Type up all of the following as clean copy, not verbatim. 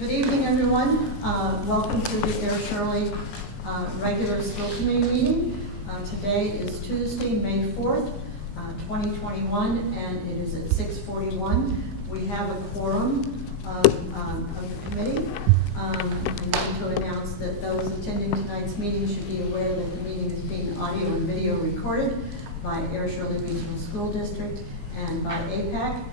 Good evening, everyone. Welcome to the Air Shirley regular school committee meeting. Today is Tuesday, May 4th, 2021, and it is at 6:41. We have a quorum of the committee. I need to announce that those attending tonight's meeting should be aware that the meeting is being audio and video recorded by Air Shirley Regional School District and by APAC.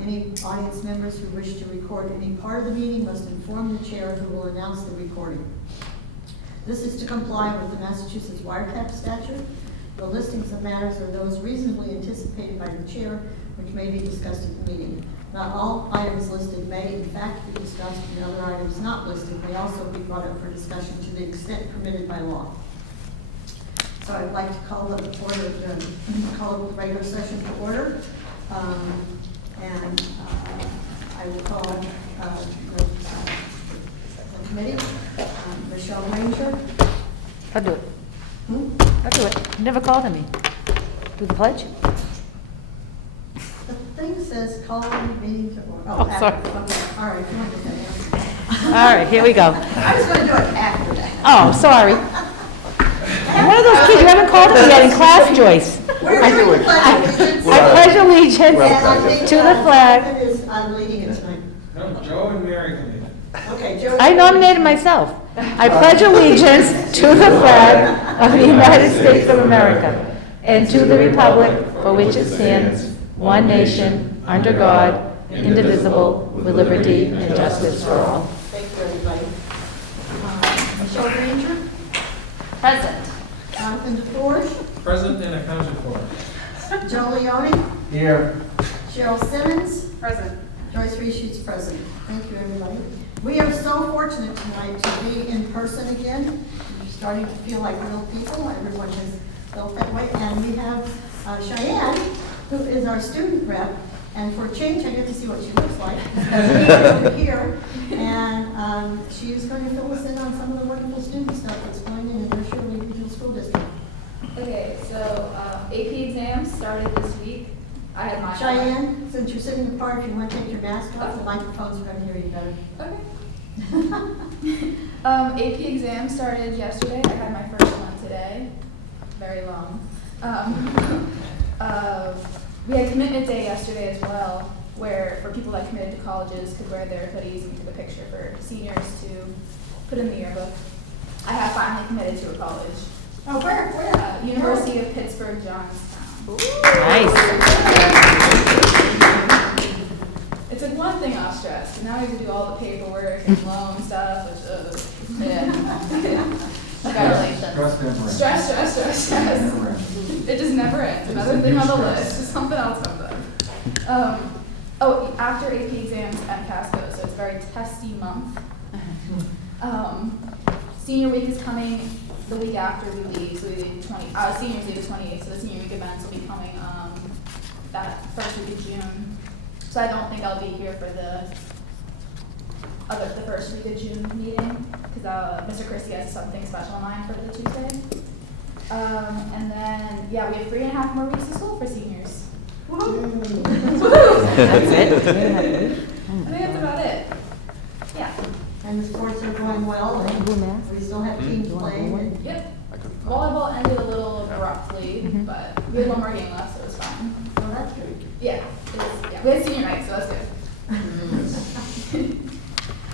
Any audience members who wish to record any part of the meeting must inform the chair, who will announce the recording. This is to comply with the Massachusetts wiretap statute. The listings of matters are those reasonably anticipated by the chair, which may be discussed at the meeting. Not all items listed may, in fact, be discussed, and other items not listed may also be brought up for discussion to the extent permitted by law. So I'd like to call the regular session to order. I will call the committee. Michelle Ranger. I'll do it. I'll do it. You never called on me. Do the pledge? The thing says call the meeting to order. Oh, sorry. Okay. All right, you want to do that now? All right, here we go. I was going to do it after that. Oh, sorry. I'm one of those kids, you haven't called me yet in class, Joyce. I pledge allegiance to the flag. I'm leading it tonight. No, Joe and Mary can lead it. Okay, Joe. I nominated myself. I pledge allegiance to the flag of the United States of America and to the republic for which it stands, one nation, under God, indivisible, with liberty and justice for all. Thank you, everybody. Michelle Ranger. Present. Jonathan DeForge. Present and accounted for. Joe Leone. Here. Cheryl Simmons. Present. Joyce Reeshute's present. Thank you, everybody. We are so fortunate tonight to be in person again. We're starting to feel like real people. Everyone has felt that way. And we have Cheyenne, who is our student rep. And for a change, I get to see what she looks like. Over here. And she is going to fill us in on some of the wonderful student stuff that's going in the Shirley Regional School District. Okay, so AP exams started this week. I had my Cheyenne, since you're sitting apart, if you want to take your mask off, the microphones are going to hear you better. Okay. AP exams started yesterday. I had my first one today. Very long. We had commitment day yesterday as well, where for people that committed to colleges could wear their hoodies and took a picture for seniors to put in the yearbook. I have finally committed to a college. Oh, where? University of Pittsburgh, Johnstown. Nice. It took one thing off stress, and now we have to do all the paperwork and loan stuff, which, Stress. It just never ends. Another thing on the list. Something else comes up. After AP exams, MCAS goes, so it's a very testy month. Senior week is coming the week after we leave, so we leave seniors leave the 28th, so the senior week events will be coming that first week of June. So I don't think I'll be here for the first week of June meeting, because Mr. Christie has something special in mind for the Tuesday. And then, yeah, we have 3.5 more weeks of school for seniors. Woohoo! That's it? I think that's about it. Yeah. And the sports are going well, and we still have teams playing. And Yep. Volleyball ended a little abruptly, but we had one more game left, so it was fine. so that's good. Yeah, we had senior night, so that's good.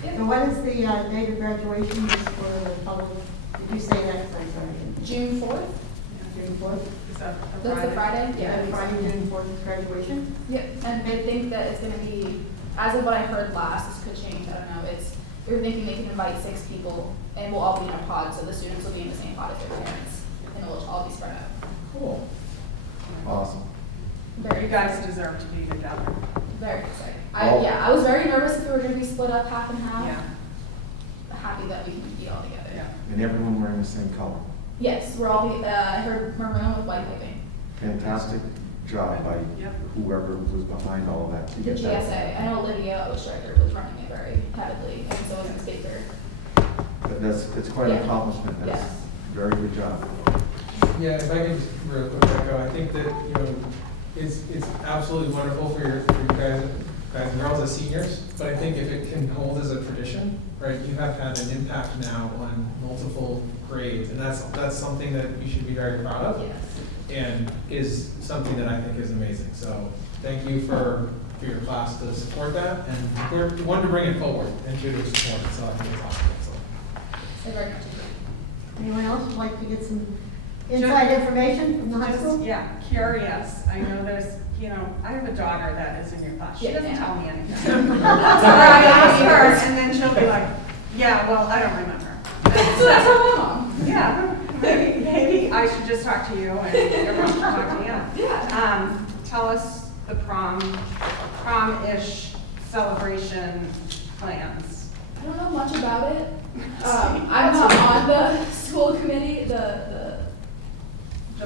So when is the date of graduation for the public? Did you say that? I'm sorry. June 4th? June 4th? That's the Friday? Yeah. Friday, June 4th is graduation? Yep, and I think that it's going to be, as of what I heard last, this could change, I don't know, we were thinking they can invite 6 people, and we'll all be in a pod, so the students will be in the same pod as their parents, and it will all be spread out. Cool. Awesome. Very You guys deserve to be together. Very exciting. I was very nervous if we were going to be split up half and half. Yeah. Happy that we can be all together. Yeah. And everyone wearing the same color. Yes, we're all, I heard maroon with white piping. Fantastic job by Yep. whoever was behind all of that. to The get that. GSA, I know Olivia Ostriker was running it very heavily, and so was the speaker. But that's quite an Yeah. accomplishment. That's Yes. a very good job. Yeah, if I can just real quick echo, I think that, it's absolutely wonderful for you guys guys and girls as seniors, but I think if it can hold as a tradition, right, you have had an impact now on multiple grades, and that's something that you should be very proud of. Yes. And is something that I think is amazing. So thank you for your class to support that, and we're one to bring it forward and to support it, so I think it's awesome. So. I very much agree. Anyone else would like to get some inside information from the high school? Just, yeah, curious. I know there's, I have a daughter that is in your class. She Yeah, doesn't yeah. tell me anything. So I ask her, and then she'll be like, yeah, well, I don't remember. So that's how my mom. Yeah, maybe I should just talk to you and everyone should talk to you. Yeah. Tell us the prom-ish celebration plans. I don't know much about it. I'm not on the school committee, the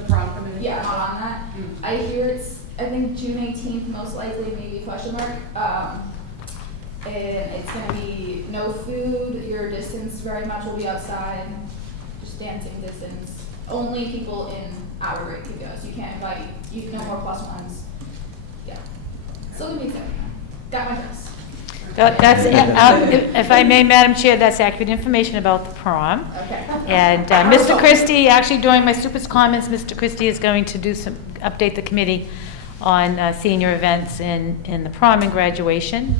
prom committee? yeah, I'm not on that. Mm. I hear I think June 18th, most likely, maybe question mark. And it's gonna be no food, your distance very much will be outside, just dancing distance. Only people in our grade can go, so you can't invite, no more plus ones. Yeah. Still gonna be exciting. Got my dress. That's, if I may, Madam Chair, that's accurate information about the prom. Okay. And Mr. Christie, actually during my Supers comments, Mr. Christie is going to update the committee on senior events in the prom and graduation.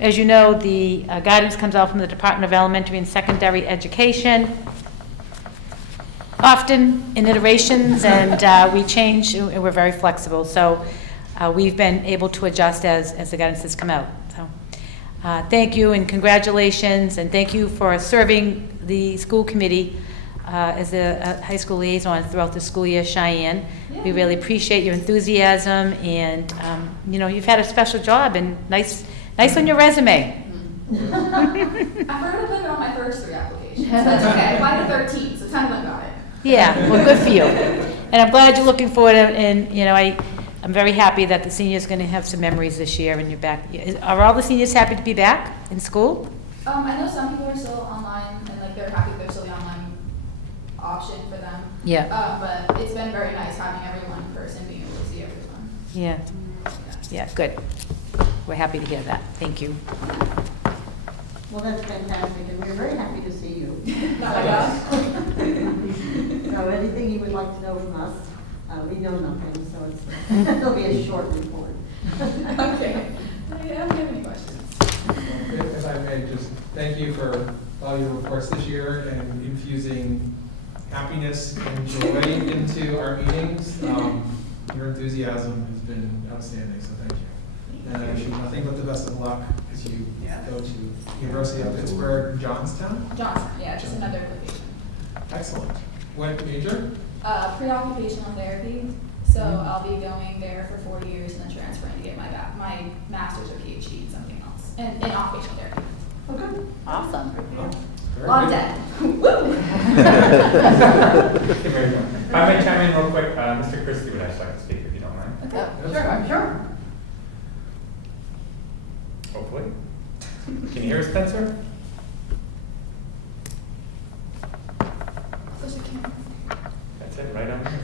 As you know, the guidance comes out from the Department of Elementary and Secondary Education, often in iterations, and we change, and we're very flexible. So we've been able to adjust as the guidance has come out. So thank you and congratulations, and thank you for serving the school committee as a high school liaison throughout the school year, Cheyenne. We really appreciate your enthusiasm, and you've had a special job, and nice on your resume. I forgot to put it on my first 3 applications. That's okay. I applied to 13, so 10 of them got it. Yeah, well, good for you. And I'm glad you're looking forward to, and I'm very happy that the seniors going to have some memories this year, and you're back. Are all the seniors happy to be back in school? I know some people are still online, and they're happy there's still the online option for them. Yeah. But it's been very nice having everyone in person, being able to see everyone. Yeah. Yeah, good. We're happy to hear that. Thank you. Well, that's fantastic, and we're very happy to see you. Not like us. So anything you would like to know from us, we know nothing, so it'll be a short report. Okay. I don't have any questions. If I may, just thank you for all your reports this year and infusing happiness and joy into our meetings. Your enthusiasm has been outstanding, so thank you. And I wish you nothing but the best of luck as you go to University of Pittsburgh, Johnstown. Johnson, yeah, just another location. Excellent. What major? Pre-occupational therapy. So I'll be going there for 4 years and then transferring to get my master's or PhD in something else, in occupational therapy. Okay. Awesome. Oh, A very lot of good. debt. Woo! Thank you very much. If I may chime in real quick, Mr. Christie would actually like to speak if you don't mind. Okay. Sure. Hopefully. Can you hear us, Spencer? Push the camera. That's it, right on here.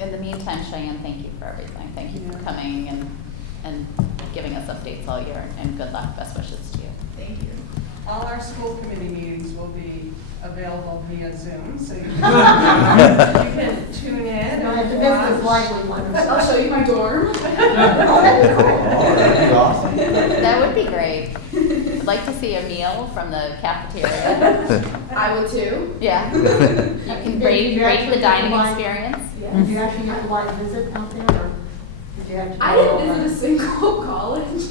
In the meantime, Cheyenne, thank you for everything. Thank you for coming and giving us updates all year, and good luck. Best wishes to you. Thank you. All our school committee meetings will be available via Zoom, so you can tune in No, it's a and business watch. lively one. I'll show you my dorm. Oh, that'd be cool. Oh, that'd be awesome. That would be great. I'd like to see a meal from the cafeteria. I would too. Yeah. You can rate the dining experience. Did you actually get to like visit out there, or did you have to? I didn't visit a single college.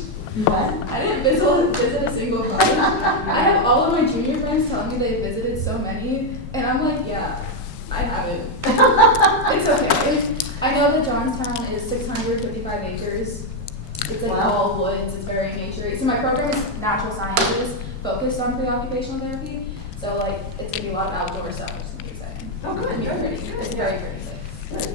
What? I didn't visit a single college. I have all of my junior friends telling me they visited so many, and I'm like, yeah, I haven't. It's okay. I know that Johnstown is 655 acres. It's like Wow. all woods. It's very naturey. So my program is natural sciences, focused on pre-occupational therapy. So it's gonna be a lot of outdoor stuff, which is gonna be exciting. Oh, good, It's gonna be good, pretty. good, It's yeah. very pretty. Good.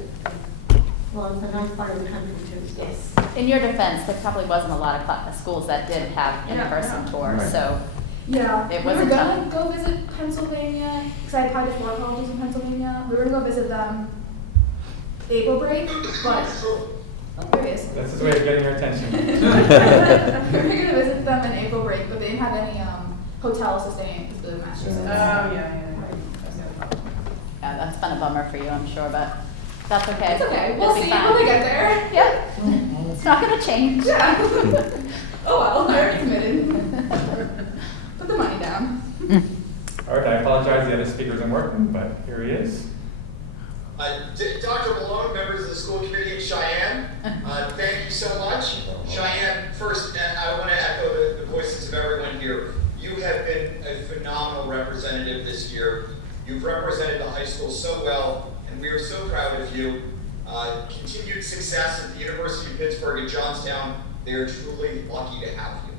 Well, it's a nice part of the country too. So. Yes. In your defense, there probably wasn't a lot of schools that did have in-person Yeah. tours, Right. so Yeah, It we were wasn't gonna tough. go visit Pennsylvania, because I applied to 4 colleges in Pennsylvania. We were gonna go visit them April break, but, oh, there he is. That's his way of getting your attention. We were gonna visit them in April break, but they didn't have any hotels to stay in because of the Massachusetts. Oh, yeah. Yeah, that's been a bummer for you, I'm sure, but that's okay. It's okay, we'll It'll be see fine. when we get there. Yep, it's not gonna change. Yeah. Oh well, I already committed. Put the money down. All right, I apologize, the other speaker isn't working, but here he is. Dr. Malone, members of the school committee in Cheyenne, thank you so much. Cheyenne, first, I want to echo the voices of everyone here. You have been a phenomenal representative this year. You've represented the high school so well, and we are so proud of you. Continued success at the University of Pittsburgh and Johnstown. They are truly lucky to have you.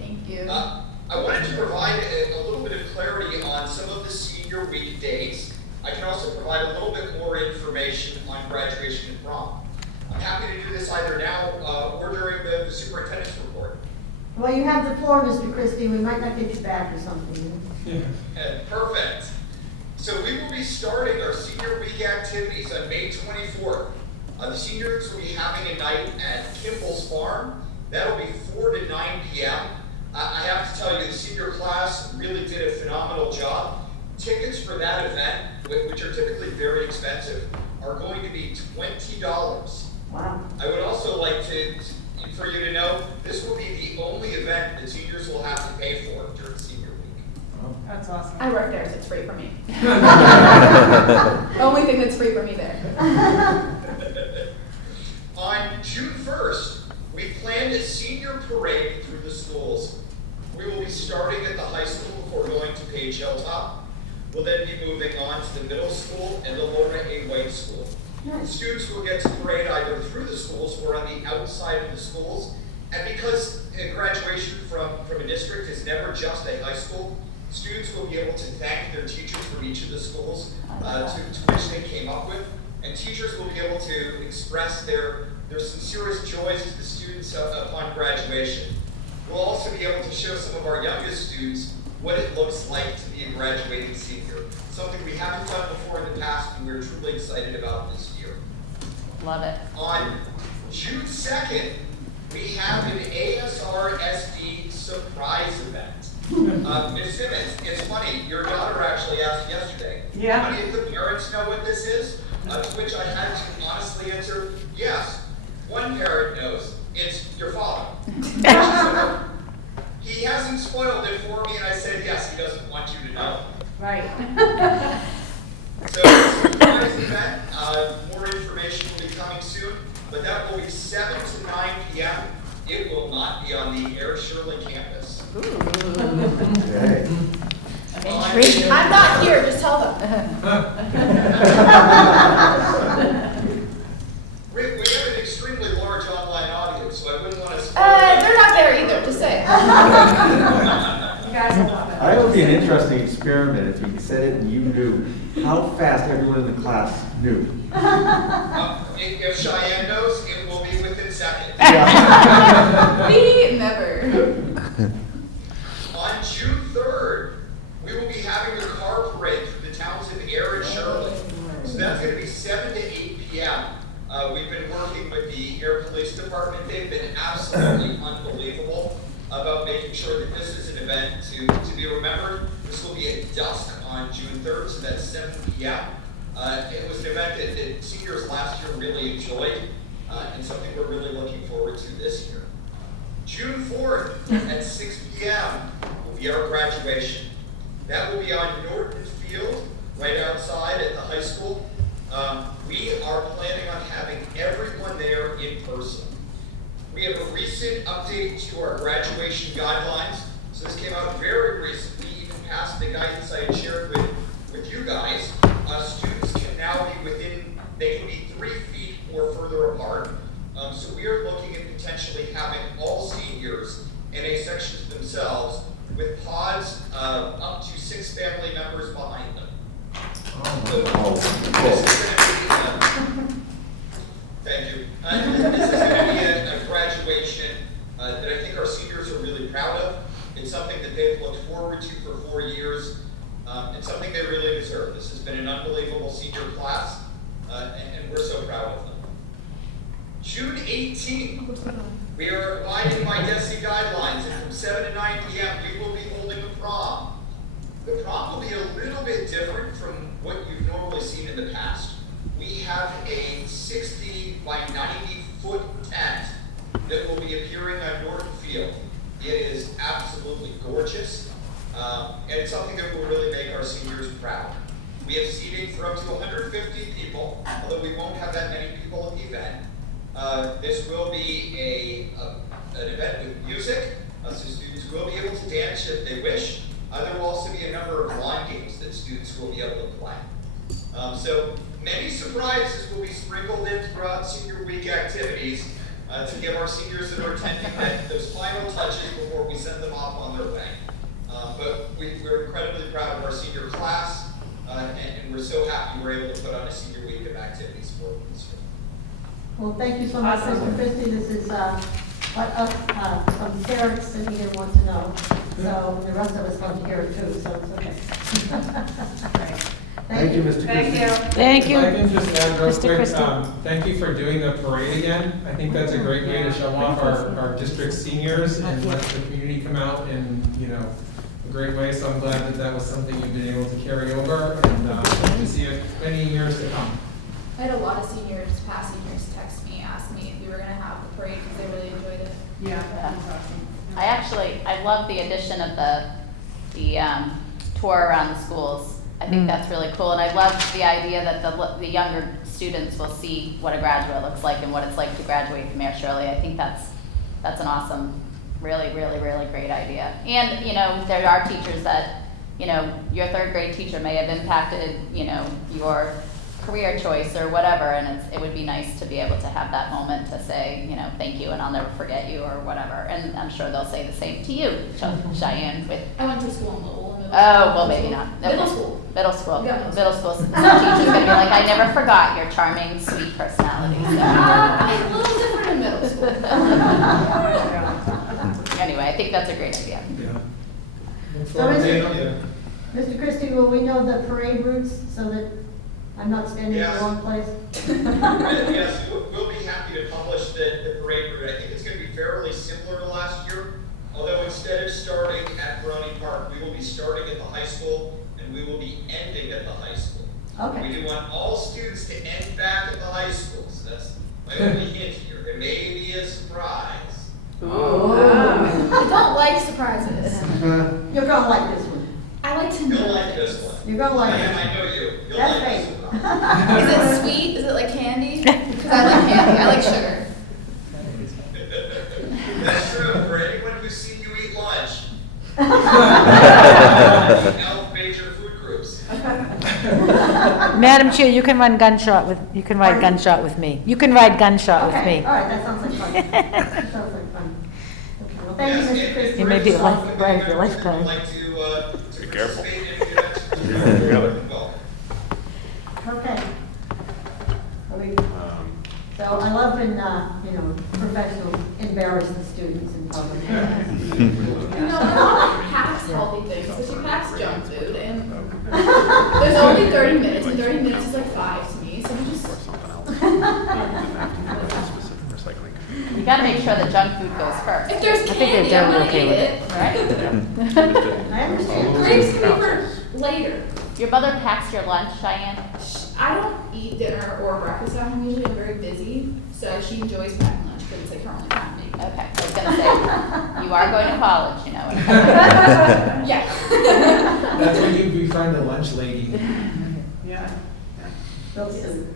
Thank you. I wanted to provide a little bit of clarity on some of the senior week dates. I can also provide a little bit more information on graduation and prom. I'm happy to do this either now or during the superintendent's report. Well, you have the floor, Mr. Christie. We might not get you back or something. Perfect. So we will be starting our senior week activities on May 24th. The seniors will be having a night at Kimball's Farm. That'll be 4 to 9 p.m. I have to tell you, the senior class really did a phenomenal job. Tickets for that event, which are typically very expensive, are going to be $20. Wow. I would also like for you to know, this will be the only event that seniors will have to pay for during senior week. That's awesome. I work there, so it's free for me. Only thing that's free for me there. On June 1st, we planned a senior parade through the schools. We will be starting at the high school before going to Page Hilltop. We'll then be moving on to the middle school and the Lorna A. White School. Nice. Students will get to parade either through the schools or on the outside of the schools. And because graduation from a district is never just a high school, students will be able to thank their teachers from each of the schools to which they came up with. And teachers will be able to express their sincerest joys to the students upon graduation. We'll also be able to show some of our youngest students what it looks like to be a graduating senior. Something we haven't done before in the past, and we're truly excited about this year. Love it. On June 2nd, we have an ASRSD surprise event. Ms. Simmons, it's funny, your daughter actually asked yesterday, Yeah. how many of the parents know what this is? To which I had to honestly answer, yes. One parent knows, it's your father. He hasn't spoiled it for me, and I said, yes, he doesn't want you to know. Right. So, surprise event, more information will be coming soon, but that will be 7 to 9 p.m. It will not be on the Air Shirley campus. Okay. I'm intrigued. I'm not here, just tell them. We have an extremely large online audience, so I wouldn't want to spoil They're not there either, just say. You guys will love it. I think it would be an interesting experiment if you said it and you knew how fast everyone in the class knew. If Cheyenne knows, it will be within seconds. Me, never. On June 3rd, we will be having a car parade through the towns of Air and Shirley. So that's going to be 7 to 8 p.m. We've been working with the Air Police Department. They've been absolutely unbelievable about making sure that this is an event to be remembered. This will be at dusk on June 3rd, so that's 7 p.m. It was an event that seniors last year really enjoyed, and something we're really looking forward to this year. June 4th at 6 p.m. will be our graduation. That will be on Norton Field, right outside at the high school. We are planning on having everyone there in person. We have a recent update to our graduation guidelines. So this came out very recently, even past the guidance I had shared with you guys. Students can now be they can be 3 feet or further apart. So we are looking at potentially having all seniors in a section to themselves with pods up to 6 family members behind them. This is going to be, thank you. This is going to be a graduation that I think our seniors are really proud of. It's something that they've looked forward forward to for 4 years, and something they really deserve. This has been an unbelievable senior class, and we're so proud of them. June 18th, we are abiding by DESI guidelines, and from 7 to 9 p.m. we will be holding a prom. The prom will be a little bit different from what you've normally seen in the past. We have a 60 by 90 foot tent that will be appearing on Norton Field. It is absolutely gorgeous, and it's something that will really make our seniors proud. We have seating for up to 150 people, although we won't have that many people at the event. This will be an event with music, so students will be able to dance if they wish. There will also be a number of lawn games that students will be able to play. So many surprises will be sprinkled in throughout senior week activities to give our seniors that are attending those final touches before we send them off on their way. But we're incredibly proud of our senior class, and we're so happy we're able to put on a senior week of activities for them this year. Well, thank you so much, Mr. Christie. This is what some parents sitting here want to know. So the rest of us want to hear it too, so it's okay. Thank you, Mr. Thank Christie. you. Thank you. If I can just add real Mr. quick, Christie. thank you for doing the parade again. I think that's a great way to show off our district seniors and let the community come out in, a great way. So I'm glad that that was something you've been able to carry over, and hope to see it many years to come. I had a lot of past seniors text me, ask me if we were gonna have the parade because they really enjoyed it. Yeah, that was awesome. I love the addition of the tour around the schools. I think that's really cool, and I love the idea that the younger students will see what a graduate looks like and what it's like to graduate from Air Shirley. I think that's an awesome, really, really, really great idea. And, there are teachers that, your third grade teacher may have impacted, your career choice or whatever, and it would be nice to be able to have that moment to say, thank you and I'll never forget you or whatever. And I'm sure they'll say the same to you, Cheyenne, with, I went to school in Lowell. oh, well, maybe not. Middle school. Middle school. Yeah. Middle school. Some teacher's gonna be like, I never forgot your charming, sweet personality. So. I'm a little different in middle school. Anyway, I think that's a great idea. Yeah. Look So forward to is it. it- Mr. Christie, will we know the parade routes so that I'm not standing in the Yes. wrong place? Yes, we'll be happy to publish the parade route. I think it's going to be fairly similar to last year, although instead of starting at Brownie Park, we will be starting at the high school and we will be ending at the high school. Okay. We do want all students to end back at the high school, so that's my only hint here. It may be a surprise. I don't like surprises. You're gonna like this one. I like to know. You'll like this one. You're gonna like Diane, it. I know you. You'll That's like right. this one. Is it sweet? Is it like candy? Because I like candy. I like sugar. That's true. For anyone who's seen you eat lunch, elf major food groups. Madam Chair, you can ride gunshot with me. You can ride gunshot with Okay, me. all right, that sounds like fun. That sounds like fun. Okay, well, thank you, Yes, Mr. and Christie. You may be for a life- some right, committee your members lifetime. who would like to Be careful. participate in the event, well, Okay. So I love when, professionals embarrass the students in public. You know, I want to pass healthy things, because you pass junk food, and there's only 30 minutes, and 30 minutes is like 5 to me, so I'm just. You gotta make sure the junk food goes first, If there's I think they're candy, I'm gonna okay eat with it. right? I understand. Grapes can be for later. Your mother packs your lunch, Cheyenne? I don't eat dinner or breakfast at home usually, I'm very busy, so she enjoys packing lunch, because it's like her only time to eat. Okay, I was gonna say, you are going to college, you know. Yeah. That's when you befriend a lunch lady. Yeah. Real soon.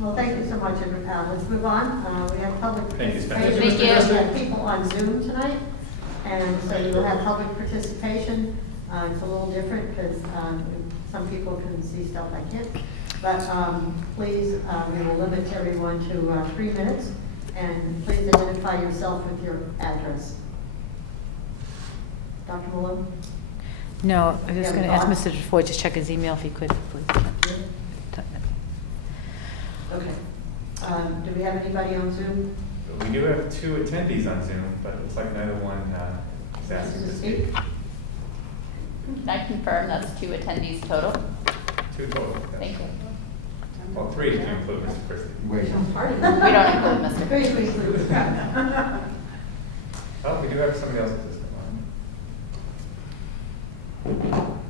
Well, thank you so much, and let's move on. We have public Thank you, Spencer. participation. Thank you. We have people on Zoom tonight, and so you'll have public participation. It's a little different because some people can see stuff I can't. But please, we will limit everyone to 3 minutes, and please identify yourself with your address. Dr. Malone? No, I was just Yeah, going to ask Bob? Mr. DeFoy, just check his email if he could, please. Okay. Do we have anybody on Zoom? We do have 2 attendees on Zoom, but it looks like neither one Is asking to to speak. speak? Can I confirm that's 2 attendees total? 2 total. Thank you. Well, 3 if you include Mr. Christie. Wait. We don't include Mr. Great, Christie. great, great. Oh, we do have somebody else at this time.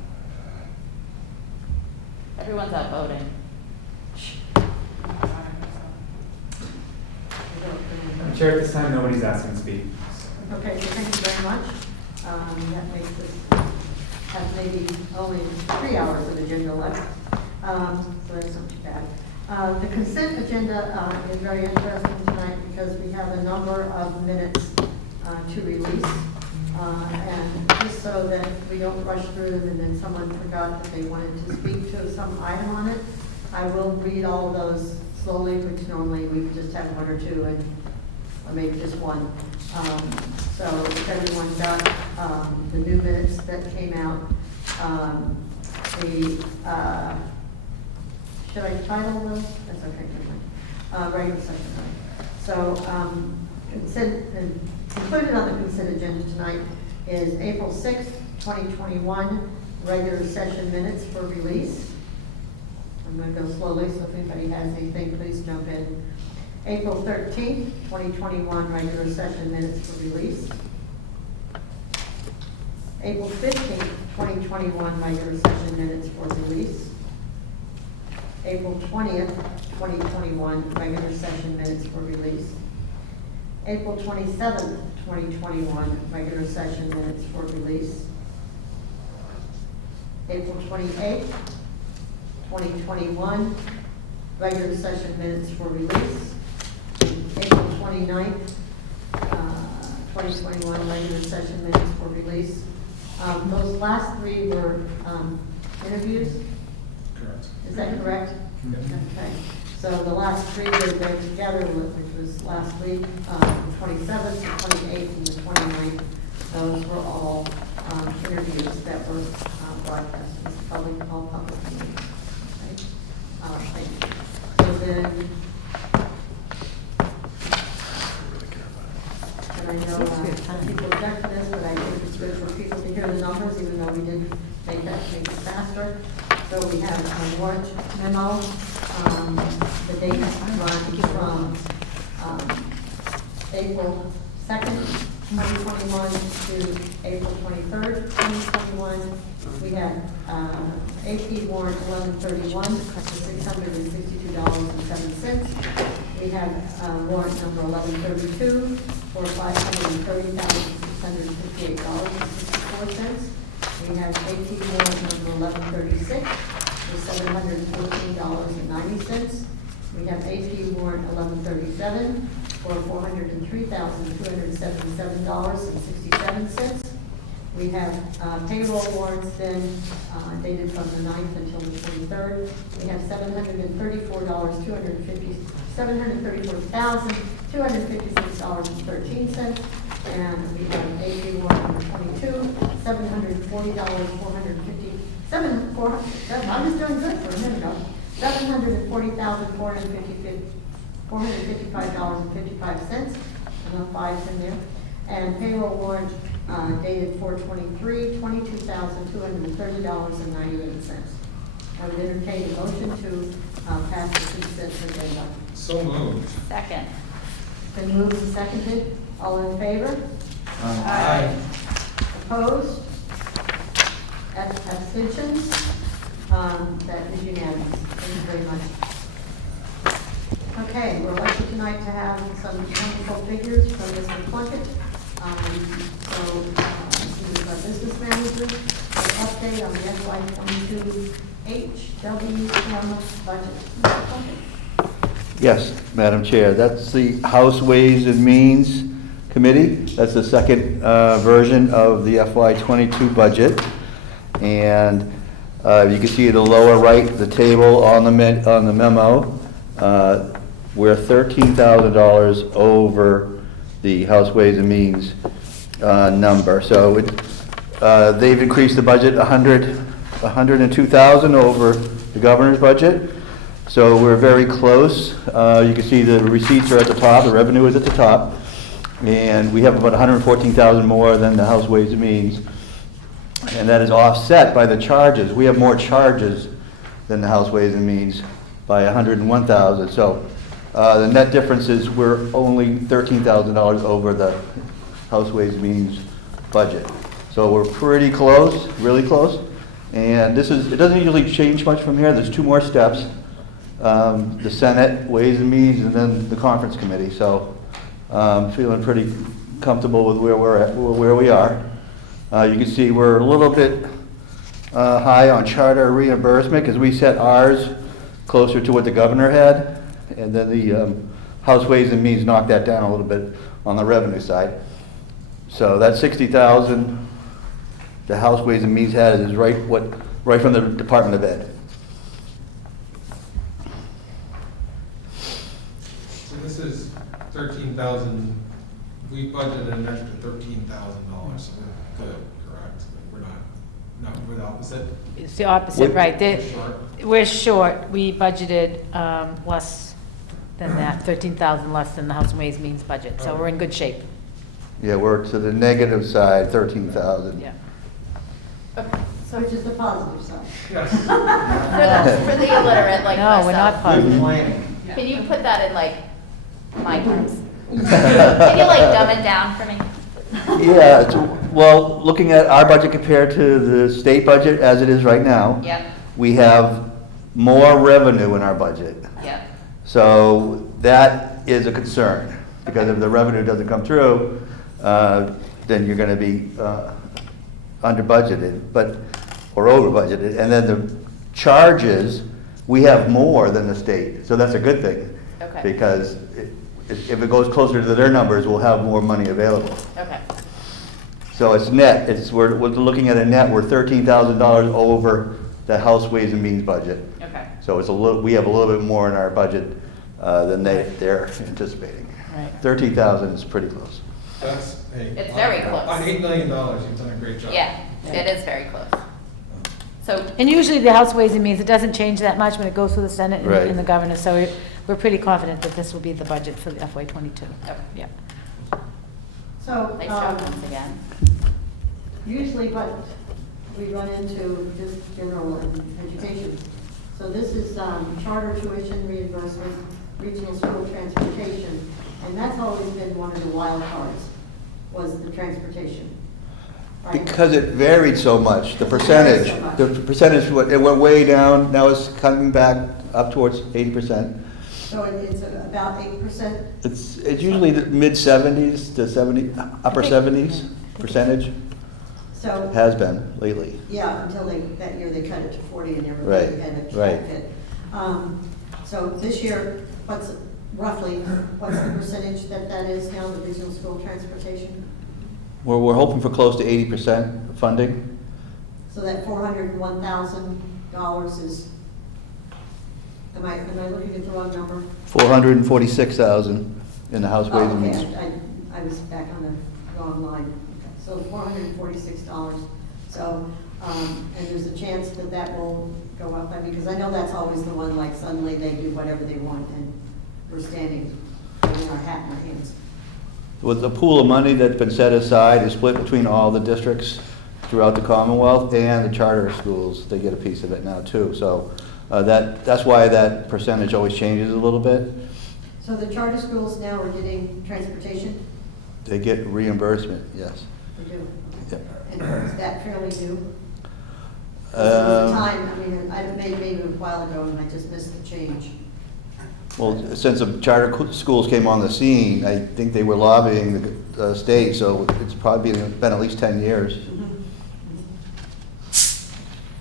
Everyone's out voting. Chair, at this time, nobody's asking to speak. Okay, so thank you very much. That makes us have maybe only 3 hours of agenda left, so that's not too bad. The consent agenda is very interesting tonight because we have a number of minutes to release. And just so that we don't rush through them and then someone forgot that they wanted to speak to some item on it, I will read all of those slowly, which normally we just have 1 or 2 and or maybe just 1. So if everyone got the new minutes that came out, should I title those? That's okay, never mind. Regular session, right. So consent, included on the consent agenda tonight is April 6th, 2021, regular session minutes for release. I'm going to go slowly, so if anybody has anything, please jump in. April 13th, 2021, regular session minutes for release. April 15th, 2021, regular session minutes for release. April 20th, 2021, regular session minutes for release. April 27th, 2021, regular session minutes for release. April 28th, 2021, regular session minutes for release. April 29th, 2021, regular session minutes for release. Those last 3 were interviews, Correct. is that correct? Okay, so the last 3 that are there together, which was last week, the 27th, the 28th, and the 29th, those were all interviews that were broadcast as public, all public meetings. Okay? Thank you. So then, and I know people object to this, but I think it's good for people to hear the numbers, even though we did make that change faster. So we have a warrant memo, the date runs from April 2nd, 2021 to April 23rd, 2021. We have AP warrant 1131 for $662.07. We have warrant number 1132 for $530,658.64. We have AP warrant number 1136 for $714.90. We have AP warrant 1137 for $403,277.67. We have payroll warrants then dated from the 9th until the 23rd. We have $734,256.13. And we have AP warrant number 22, I was doing good for a minute ago. $740,455.55, and the 5's in there. And payroll warrant dated 4/23, $22,230.98. I would entertain a motion to pass the consent agenda. So moved. Second. Been moved and seconded. All in favor? Aye. Opposed? Abstentions? That is unanimous. Thank you very much. Okay, we're lucky tonight to have some wonderful figures from Mr. Plunkett. So, he's our business manager. An update on the FY22 HWM budget. Mr. Plunkett. Yes, Madam Chair, that's the House Ways and Means Committee. That's the second version of the FY22 budget. And you can see at the lower right, the table on the memo. We're $13,000 over the House Ways and Means number. So they've increased the budget $102,000 over the governor's budget. So we're very close. You can see the receipts are at the top, the revenue is at the top. And we have about 114,000 more than the House Ways and Means. And that is offset by the charges. We have more charges than the House Ways and Means by 101,000. So the net difference is we're only $13,000 over the House Ways and Means budget. So we're pretty close, really close. And it doesn't usually change much from here. There's two more steps. The Senate, Ways and Means, and then the Conference Committee. So feeling pretty comfortable with where we're at, where we are. You can see we're a little bit high on charter reimbursement because we set ours closer to what the governor had, and then the House Ways and Means knocked that down a little bit on the revenue side. So that 60,000 the House Ways and Means had is right from the Department of Ed. So this is 13,000, we budgeted an extra $13,000, so we're good, correct? We're not, we're the opposite? It's the opposite, right. We're short. We're short. We budgeted less than that, 13,000 less than the House and Ways and Means budget, so we're in good shape. Yeah, we're to the negative side, 13,000. Yeah. Okay. So which is the positive side. Yes. For the illiterate like No, we're not myself, positive. Planning. can you put that in like my terms? Can you like dumb it down for me? Yeah, well, looking at our budget compared to the state budget as it is right now, Yep, we have more revenue in our budget. yep, So that is a concern, because if the revenue doesn't come through, then you're gonna be under budgeted, or over budgeted. And then the charges, we have more than the state, so that's a good thing. okay, Because if it goes closer to their numbers, we'll have more money available. okay, So it's net, we're looking at a net, we're $13,000 over the House Ways and Means budget. okay. So it's we have a little bit more in our budget than they're anticipating. Right. 13,000 is pretty close. That's, hey. It's very close. On $8 million, you've done a great job. Yeah, it is very close. So, And usually the House Ways and Means, it doesn't change that much when it goes through the Senate and- Right. and the governor, so we're pretty confident that this will be the budget for the FY '22. okay. Yeah. So, Nice job once again. usually what we run into just general education. So this is charter tuition reimbursement, regional school transportation, and that's always been one of the wild cards, was the transportation. Right? Because it varied so much, the percentage, it went way down, now it's coming back up towards 80%. So it's about 8%. It's usually the mid-70s to 70, upper 70s percentage, So, has been lately. yeah, until that year they cut it to 40 and Right, everybody had a right. cap it. So this year, what's the percentage that is now, the regional school transportation? We're hoping for close to 80% funding. So that $401,000 is, am I looking at the wrong number? 446,000 in the House Ways Oh, and Means. okay, I was back on the wrong line. Okay, so $446. So, and there's a chance that will go up, because I know that's always the one, like suddenly they do whatever they want and we're standing with our hat in our hands. With the pool of money that's been set aside is split between all the districts throughout the Commonwealth and the charter schools. They get a piece of it now too. So that's why that percentage always changes a little bit. So the charter schools now are getting transportation? They get reimbursement, yes. They do? Yep. And is that fairly new? There was a Um, time, I mean, I maybe a while ago and I just missed the change. Well, since the charter schools came on the scene, I think they were lobbying the state, so it's probably been at least 10 years.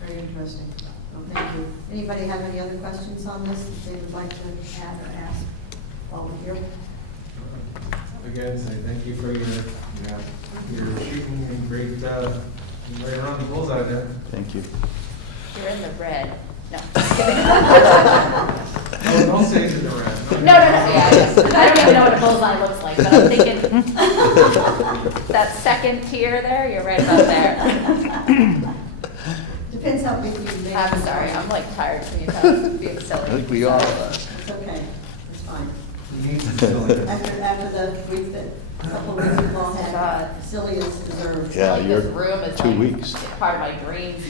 Very interesting. Well, thank you. Anybody have any other questions on this that they would like to add or ask while we're here? Again, say thank you for your shooting and great, right around the bullseye there. Thank you. You're in the red. No. Oh, don't say it's in the red. No, yeah, I don't even know what a bullseye looks like, but I'm thinking, that second tier there, you're right about there. Depends how big you make. I'm sorry, I'm like tired from you guys being silly. I think we all are. It's okay, it's fine. After the week that, couple of weeks we've all had, silly as deserved. Yeah, Like, you're this room is 2 like weeks. part of my dreams.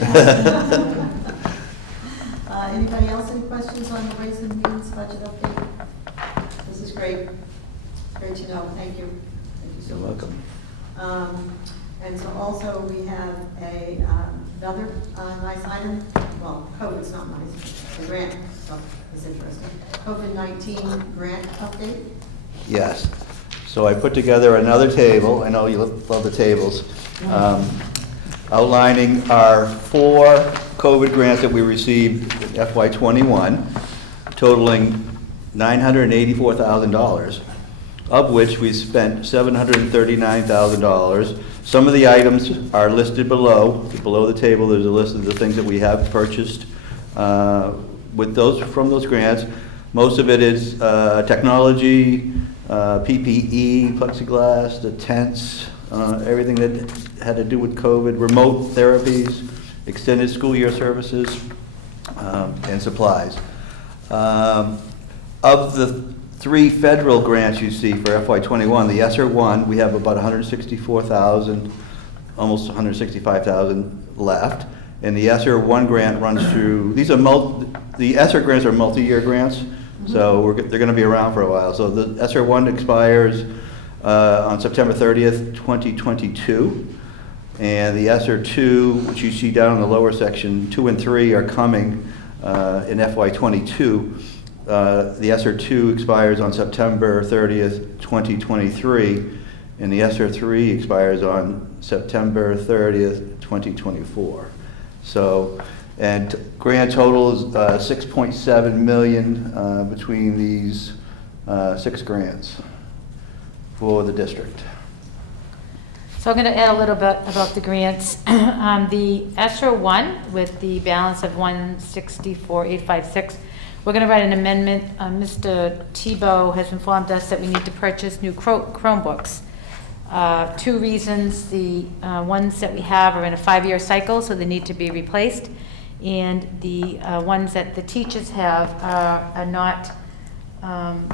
Anybody else, any questions on the Ways and Means budget update? This is great. Great to know. Thank you. Thank you so You're much. welcome. And so also we have another nice item, well, COVID's not nice, the grant stuff is interesting. COVID-19 grant update. Yes. So I put together another table, I know you love the tables, outlining our 4 COVID grants that we received in FY '21, totaling $984,000, of which we spent $739,000. Some of the items are listed below. Below the table, there's a list of the things that we have purchased with those, from those grants. Most of it is technology, PPE, plexiglass, the tents, everything that had to do with COVID, remote therapies, extended school year services, and supplies. Of the 3 federal grants you see for FY '21, the ESSER one, we have about $164,000, almost $165,000 left. And the ESSER one grant runs through, the ESSER grants are multi-year grants, so they're going to be around for a while. So the ESSER one expires on September 30th, 2022. And the ESSER 2, which you see down in the lower section, 2 and 3 are coming in FY '22. The ESSER 2 expires on September 30th, 2023, and the ESSER 3 expires on September 30th, 2024. So, and grand total is $6.7 million between these 6 grants for the district. So I'm going to add a little bit about the grants. The ESSER 1 with the balance of $164,856. We're going to write an amendment. Mr. Tebow has informed us that we need to purchase new Chromebooks. 2 reasons. The ones that we have are in a 5-year cycle, so they need to be replaced. And the ones that the teachers have are not,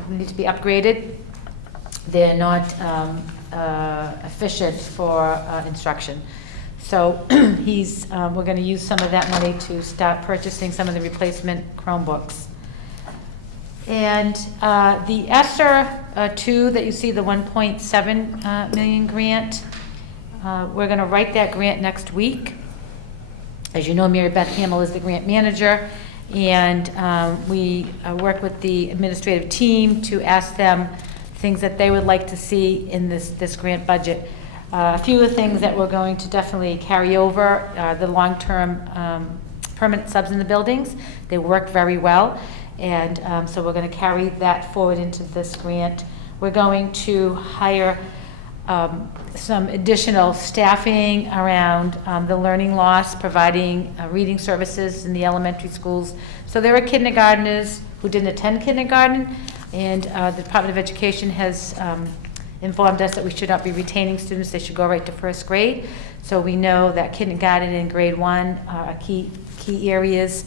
need to be upgraded. They're not efficient for instruction. So we're going to use some of that money to start purchasing some of the replacement Chromebooks. And the ESSER 2 that you see, the 1.7 million grant, we're going to write that grant next week. As you know, Mary Beth Hamill is the grant manager, and we work with the administrative team to ask them things that they would like to see in this grant budget. A few of the things that we're going to definitely carry over are the long-term permanent subs in the buildings. They work very well, and so we're going to carry that forward into this grant. We're going to hire some additional staffing around the learning loss, providing reading services in the elementary schools. So there are kindergartners who didn't attend kindergarten, and the Department of Education has informed us that we should not be retaining students. They should go right to 1st grade. So we know that kindergarten and grade 1 are key areas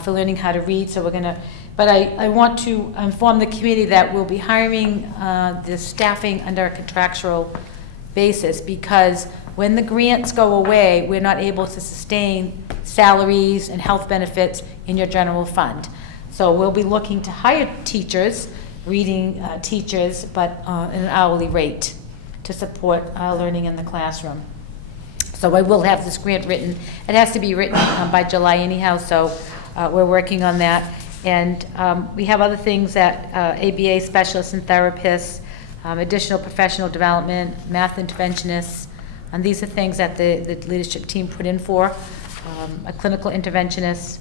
for learning how to read. So we're going to, but I want to inform the committee that we'll be hiring the staffing under a contractual basis, because when the grants go away, we're not able to sustain salaries and health benefits in your general fund. So we'll be looking to hire teachers, reading teachers, but at an hourly rate to support learning in the classroom. So I will have this grant written. It has to be written by July anyhow, so we're working on that. And we have other things that ABA specialists and therapists, additional professional development, math interventionists, and these are things that the leadership team put in for, a clinical interventionist.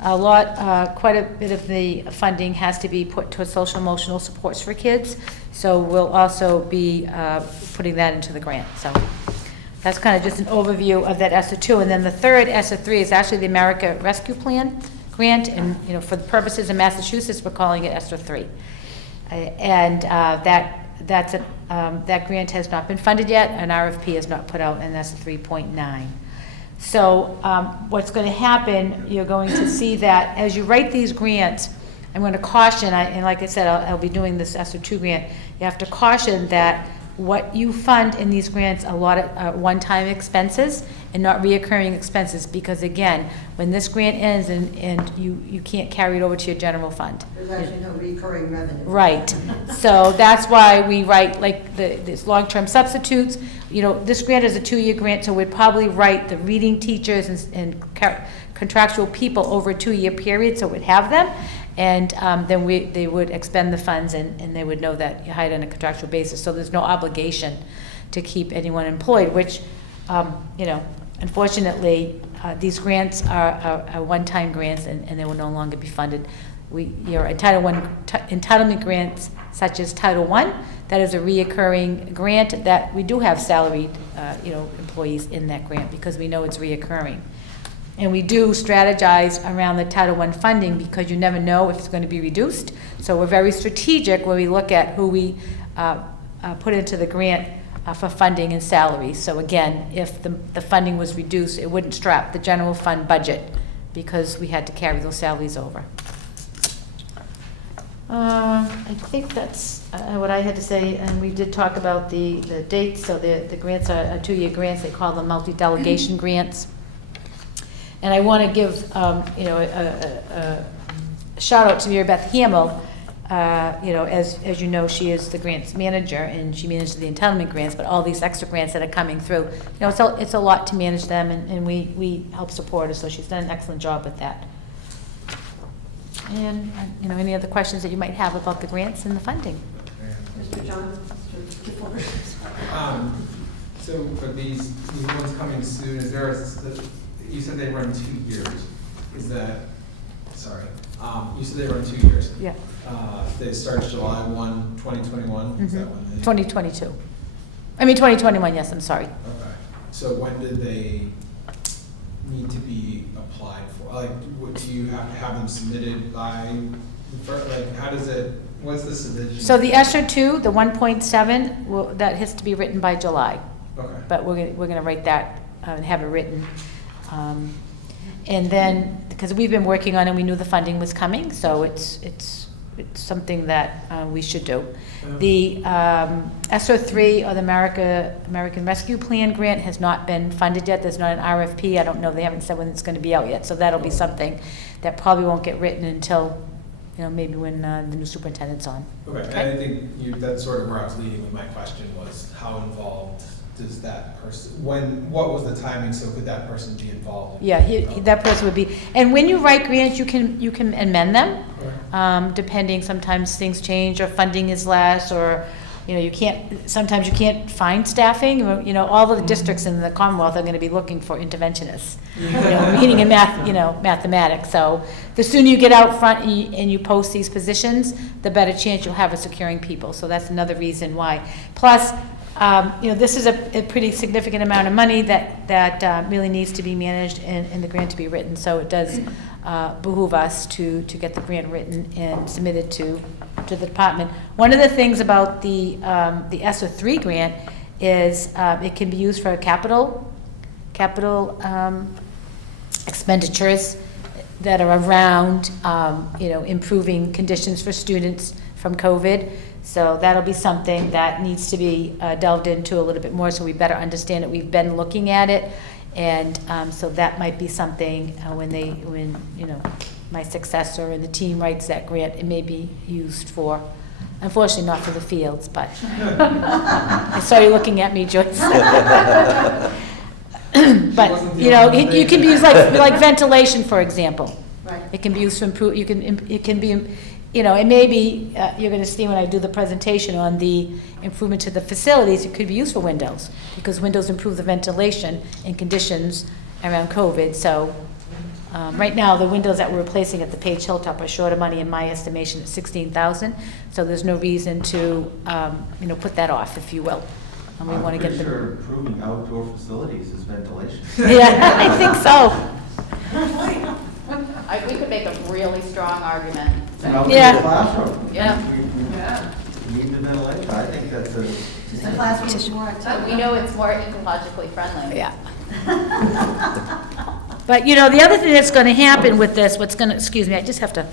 Quite a bit of the funding has to be put towards social emotional supports for kids, so we'll also be putting that into the grant. So that's kind of just an overview of that ESSER 2, and then the third ESSER 3 is actually the America Rescue Plan grant, and for the purposes of Massachusetts, we're calling it ESSER 3, and that grant has not been funded yet. An RFP is not put out, and that's 3.9. So what's going to happen, you're going to see that as you write these grants, I'm going to caution, and like I said, I'll be doing this ESSER 2 grant, you have to caution that what you fund in these grants, a lot of one-time expenses and not reoccurring expenses, because again, when this grant ends and you can't carry it over to your general fund. There's actually no recurring revenue. Right, so that's why we write like this long-term substitutes. You know, this grant is a 2-year grant, so we'd probably write the reading teachers and contractual people over a 2-year period, so we'd have them. And then they would expend the funds, and they would know that you hired on a contractual basis. So there's no obligation to keep anyone employed, which, you know, unfortunately, these grants are one-time grants, and they will no longer be funded. Your entitlement grants, such as Title I, that is a reoccurring grant that we do have salaried, you know, employees in that grant because we know it's reoccurring. And we do strategize around the Title I funding because you never know if it's going to be reduced. So we're very strategic when we look at who we put into the grant for funding and salaries. So again, if the funding was reduced, it wouldn't strap the general fund budget because we had to carry those salaries over. I think that's what I had to say, and we did talk about the dates. So the grants are 2-year grants. They call them multi-delegation grants. And I want to give, you know, a shout out to Mary Beth Hamill. You know, as you know, she is the grants manager, and she manages the entitlement grants, but all these extra grants that are coming through, you know, it's a lot to manage them, and we help support her, so she's done an excellent job with that. And, you know, any other questions that you might have about the grants and the funding? Mr. John, Mr. DeForest. So for these ones coming soon, is there you said they run 2 years. Is that, sorry, you said they run 2 years. Yeah. They start July 1, 2021, is that when they? 2022. I mean, 2021, yes, I'm sorry. Okay, so when did they need to be applied for? Like, what, do you have to have them submitted by, like, how does it, what's the submission? So the ESSER 2, the 1.7, that has to be written by July. Okay. But we're gonna write that and have it written. And then, because we've been working on it, we knew the funding was coming, so it's something that we should do. The ESSER 3, or the American Rescue Plan grant, has not been funded yet. There's not an RFP. I don't know, they haven't said when it's going to be out yet, so that'll be something that probably won't get written until, you know, maybe when the new superintendent's on. Okay, and I think that's sort of where I was leading with my question, was how involved does that person, what was the timing, so could that person be involved? Yeah, that person would be, and when you write grants, you can amend them, depending, sometimes things change, or funding is less, or, you know, sometimes you can't find staffing, you know, all of the districts in the Commonwealth are gonna be looking for interventionists, you know, reading and math, you know, mathematics, so the sooner you get out front and you post these positions, the better chance you'll have of securing people, so that's another reason why. Plus, you know, this is a pretty significant amount of money that really needs to be managed and the grant to be written. So it does behoove us to get the grant written and submitted to the department. One of the things about the ESSER 3 grant is it can be used for capital expenditures that are around, you know, improving conditions for students from COVID. So that'll be something that needs to be delved into a little bit more, so we better understand it. We've been looking at it, and so that might be something when you know, my successor and the team writes that grant, it may be used for. Unfortunately, not for the fields, but I saw you looking at me, Joyce. But you know, it can be used like ventilation, for example. Right. It can be used to improve. It can be. You know, it may be, you're going to see when I do the presentation on the improvement to the facilities, it could be used for windows, because windows improve the ventilation and conditions around COVID. So right now, the windows that we're replacing at the Page Hilltop are short of money, in my estimation, at $16,000. So there's no reason to, you know, put that off, if you will. And we want to get them. Sure, improving outdoor facilities is ventilation. Yeah, I think so. We could make a really strong argument. An outdoor Yeah. classroom. Yeah. We need the ventilation. I think that's a. Just the classroom is more activity. We know it's more ecologically friendly. Yeah. But, you know, the other thing that's going to happen with this, excuse me, I just have to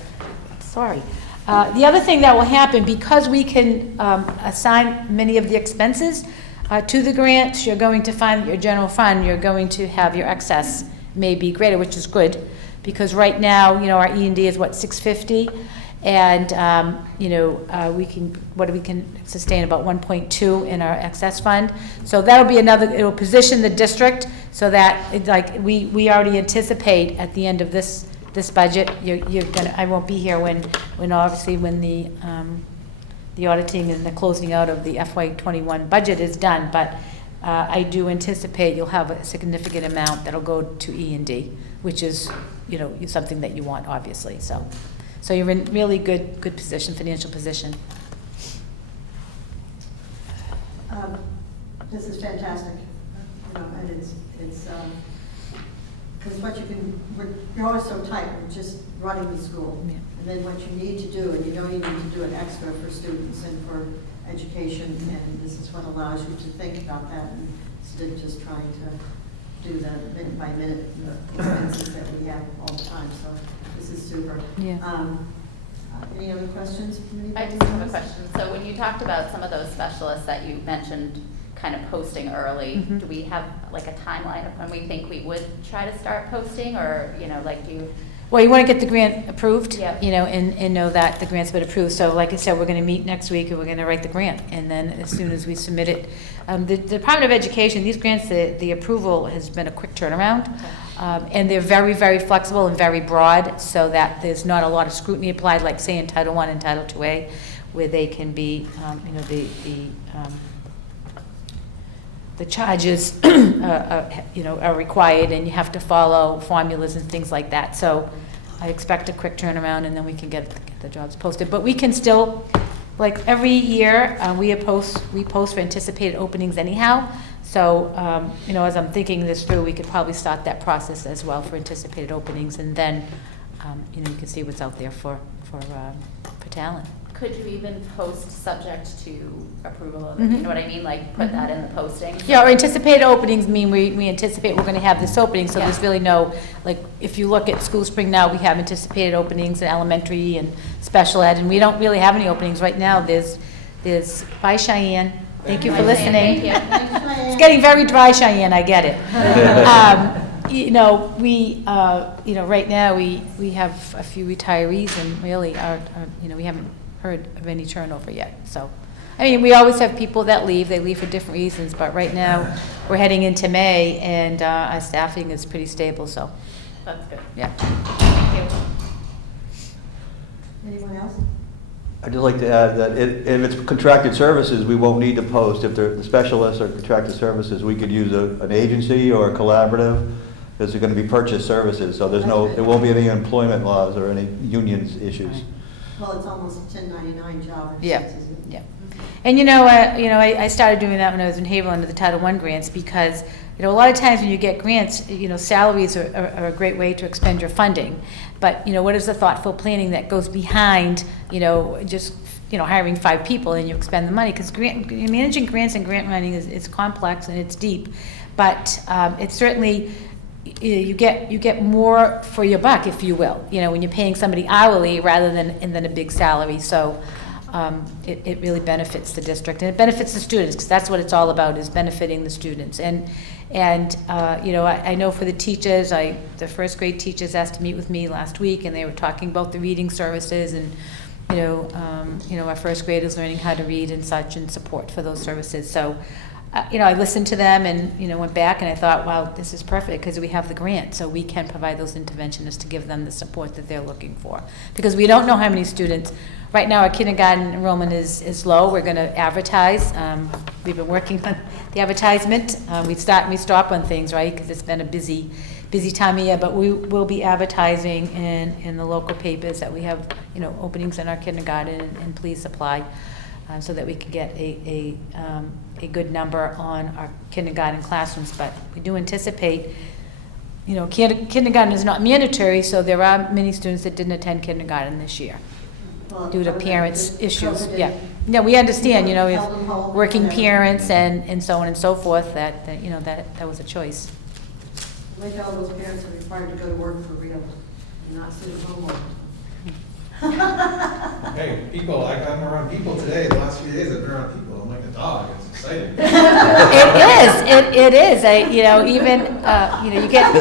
sorry. The other thing that will happen, because we can assign many of the expenses to the grants, you're going to find your general fund, you're going to have your excess may be greater, which is good, because right now, you know, our E&D is what, 650? And, you know, we can sustain about 1.2 in our excess fund. So that'll be another, it'll position the district so that, like, we already anticipate at the end of this budget, you're gonna, I won't be here when obviously when the auditing and the closing out of the FY21 budget is done, but I do anticipate you'll have a significant amount that'll go to E&D, which is, you know, something that you want, obviously, so you're in really good position, financial position. This is fantastic, you know, and it's because what you can, you're always so tight with just running the school. Yeah. And then what you need to do, and you know you need to do an extra for students and for education, and this is what allows you to think about that instead of just trying to do the minute by minute expenses that we have all the time, so this is super. Yeah. Any other questions? I just have a question. So when you talked about some of those specialists that you mentioned kind of posting early, Mhm. do we have like a timeline of when we think we would try to start posting, or, you know, like you? Well, you want to get the grant approved, Yeah. you know, and know that the grant's been approved. So like I said, we're going to meet next week and we're going to write the grant. And then as soon as we submit it, the Department of Education, these grants, the approval has been a quick turnaround. And they're very, very flexible and very broad, so that there's not a lot of scrutiny applied, like say in Title I and Title IIA, where they can be, you know, the charges, you know, are required, and you have to follow formulas and things like that. So I expect a quick turnaround, and then we can get the jobs posted. But we can still, like every year, we post for anticipated openings anyhow. So, you know, as I'm thinking this through, we could probably start that process as well for anticipated openings, and then, you know, you can see what's out there for talent. Could you even post subject to approval of it? Mhm. You know what I mean? Like put that in the posting? Yeah, or anticipated openings mean we anticipate we're going to have this opening, so Yeah. there's really no, like, if you look at School Spring now, we have anticipated openings in elementary and special ed, and we don't really have any openings right now. There's bye Cheyenne. Thank you for Bye, Cheyenne. listening. Thank you. It's getting very dry, Cheyenne, I get it. You know, you know, right now, we have a few retirees, and really, you know, we haven't heard of any turnover yet. So, I mean, we always have people that leave. They leave for different reasons, but right now, we're heading into May, and our staffing is pretty stable, so, That's good. yeah. Thank you. Anyone else? I'd just like to add that if it's contracted services, we won't need to post. If they're the specialists or contracted services, we could use an agency or a collaborative, because they're going to be purchased services, so there won't be any employment laws or any unions issues. Well, it's almost a 1099 job. Yeah, isn't it? yeah. And you know, I started doing that when I was in Haverhill under the Title I grants, because, you know, a lot of times when you get grants, you know, salaries are a great way to expend your funding. But, you know, what is the thoughtful planning that goes behind, you know, just, you know, hiring 5 people and you expend the money? Because managing grants and grant writing is complex and it's deep. But it's certainly, you get more for your buck, if you will, you know, when you're paying somebody hourly rather than a big salary. So it really benefits the district, and it benefits the students, because that's what it's all about, is benefiting the students. And you know, I know for the teachers, the first grade teachers asked to meet with me last week, and they were talking about the reading services, and you know, our first graders learning how to read and such, and support for those services. So you know, I listened to them and, you know, went back and I thought, wow, this is perfect, because we have the grant, so we can provide those interventionists to give them the support that they're looking for. Because we don't know how many students. Right now, our kindergarten enrollment is low. We're going to advertise. We've been working on the advertisement. We stop on things, right, because it's been a busy time of year, but we will be advertising in the local papers that we have, you know, openings in our kindergarten, and please apply. So that we can get a good number on our kindergarten classrooms. But we do anticipate, you know, kindergarten is not mandatory, so there are many students that didn't attend kindergarten this year Well, due to COVID, parents' issues. COVID, Yeah, no, we understand, you know, held them home with working and everything. parents and so on and so forth, that you know, that was a choice. Like all those parents are required to go to work for real, and not sit at home all the time. Hey, people, I'm around people today, the last few days I've been around people, I'm like a dog, it's exciting. It is, you get,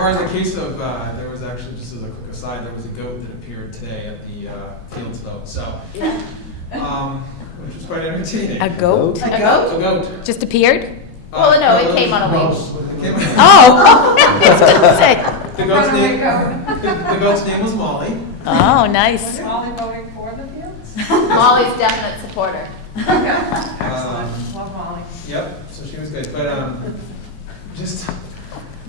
Or in the case of, there was actually, just as a quick aside, there was a goat that appeared today at the Fields vote, so, which was quite entertaining. a goat A goat. just appeared? Well, no, it came on a leash. It came on- Oh, I was gonna say. The goat's name, Runaway the goat's name was Molly. Oh, nice. Was Molly voting for the Fields? Molly's definite supporter. Excellent, love Molly. Yep, so she was good, but, just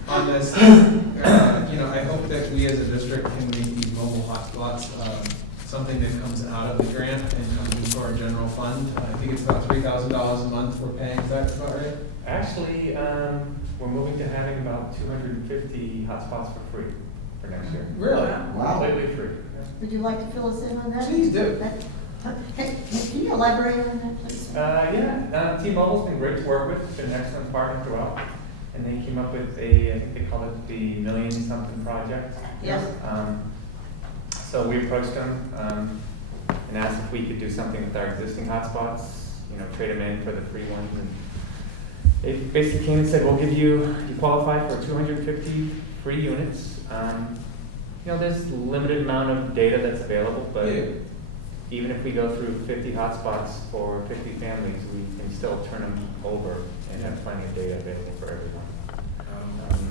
on this, I hope that we as a district can make these mobile hotspots, something that comes out of the grant and comes into our general fund. I think it's about $3,000 a month we're paying, is that about right? Actually, we're moving to having about 250 hotspots for free for next year. Really? Wow. Completely free. Would you like to fill us in on that? Please do. Can you elaborate on that, please? T-Mobile's been great to work with, it's been an excellent partner throughout. And they came up with I think they call it the Million Something Project. Yes. So we approached them and asked if we could do something with our existing hotspots, trade them in for the free ones. And they basically came and said, we'll give you qualify for 250 free units. There's a limited amount of data that's available, but Yeah. even if we go through 50 hotspots for 50 families, we can still turn them over and have plenty of data available for everyone.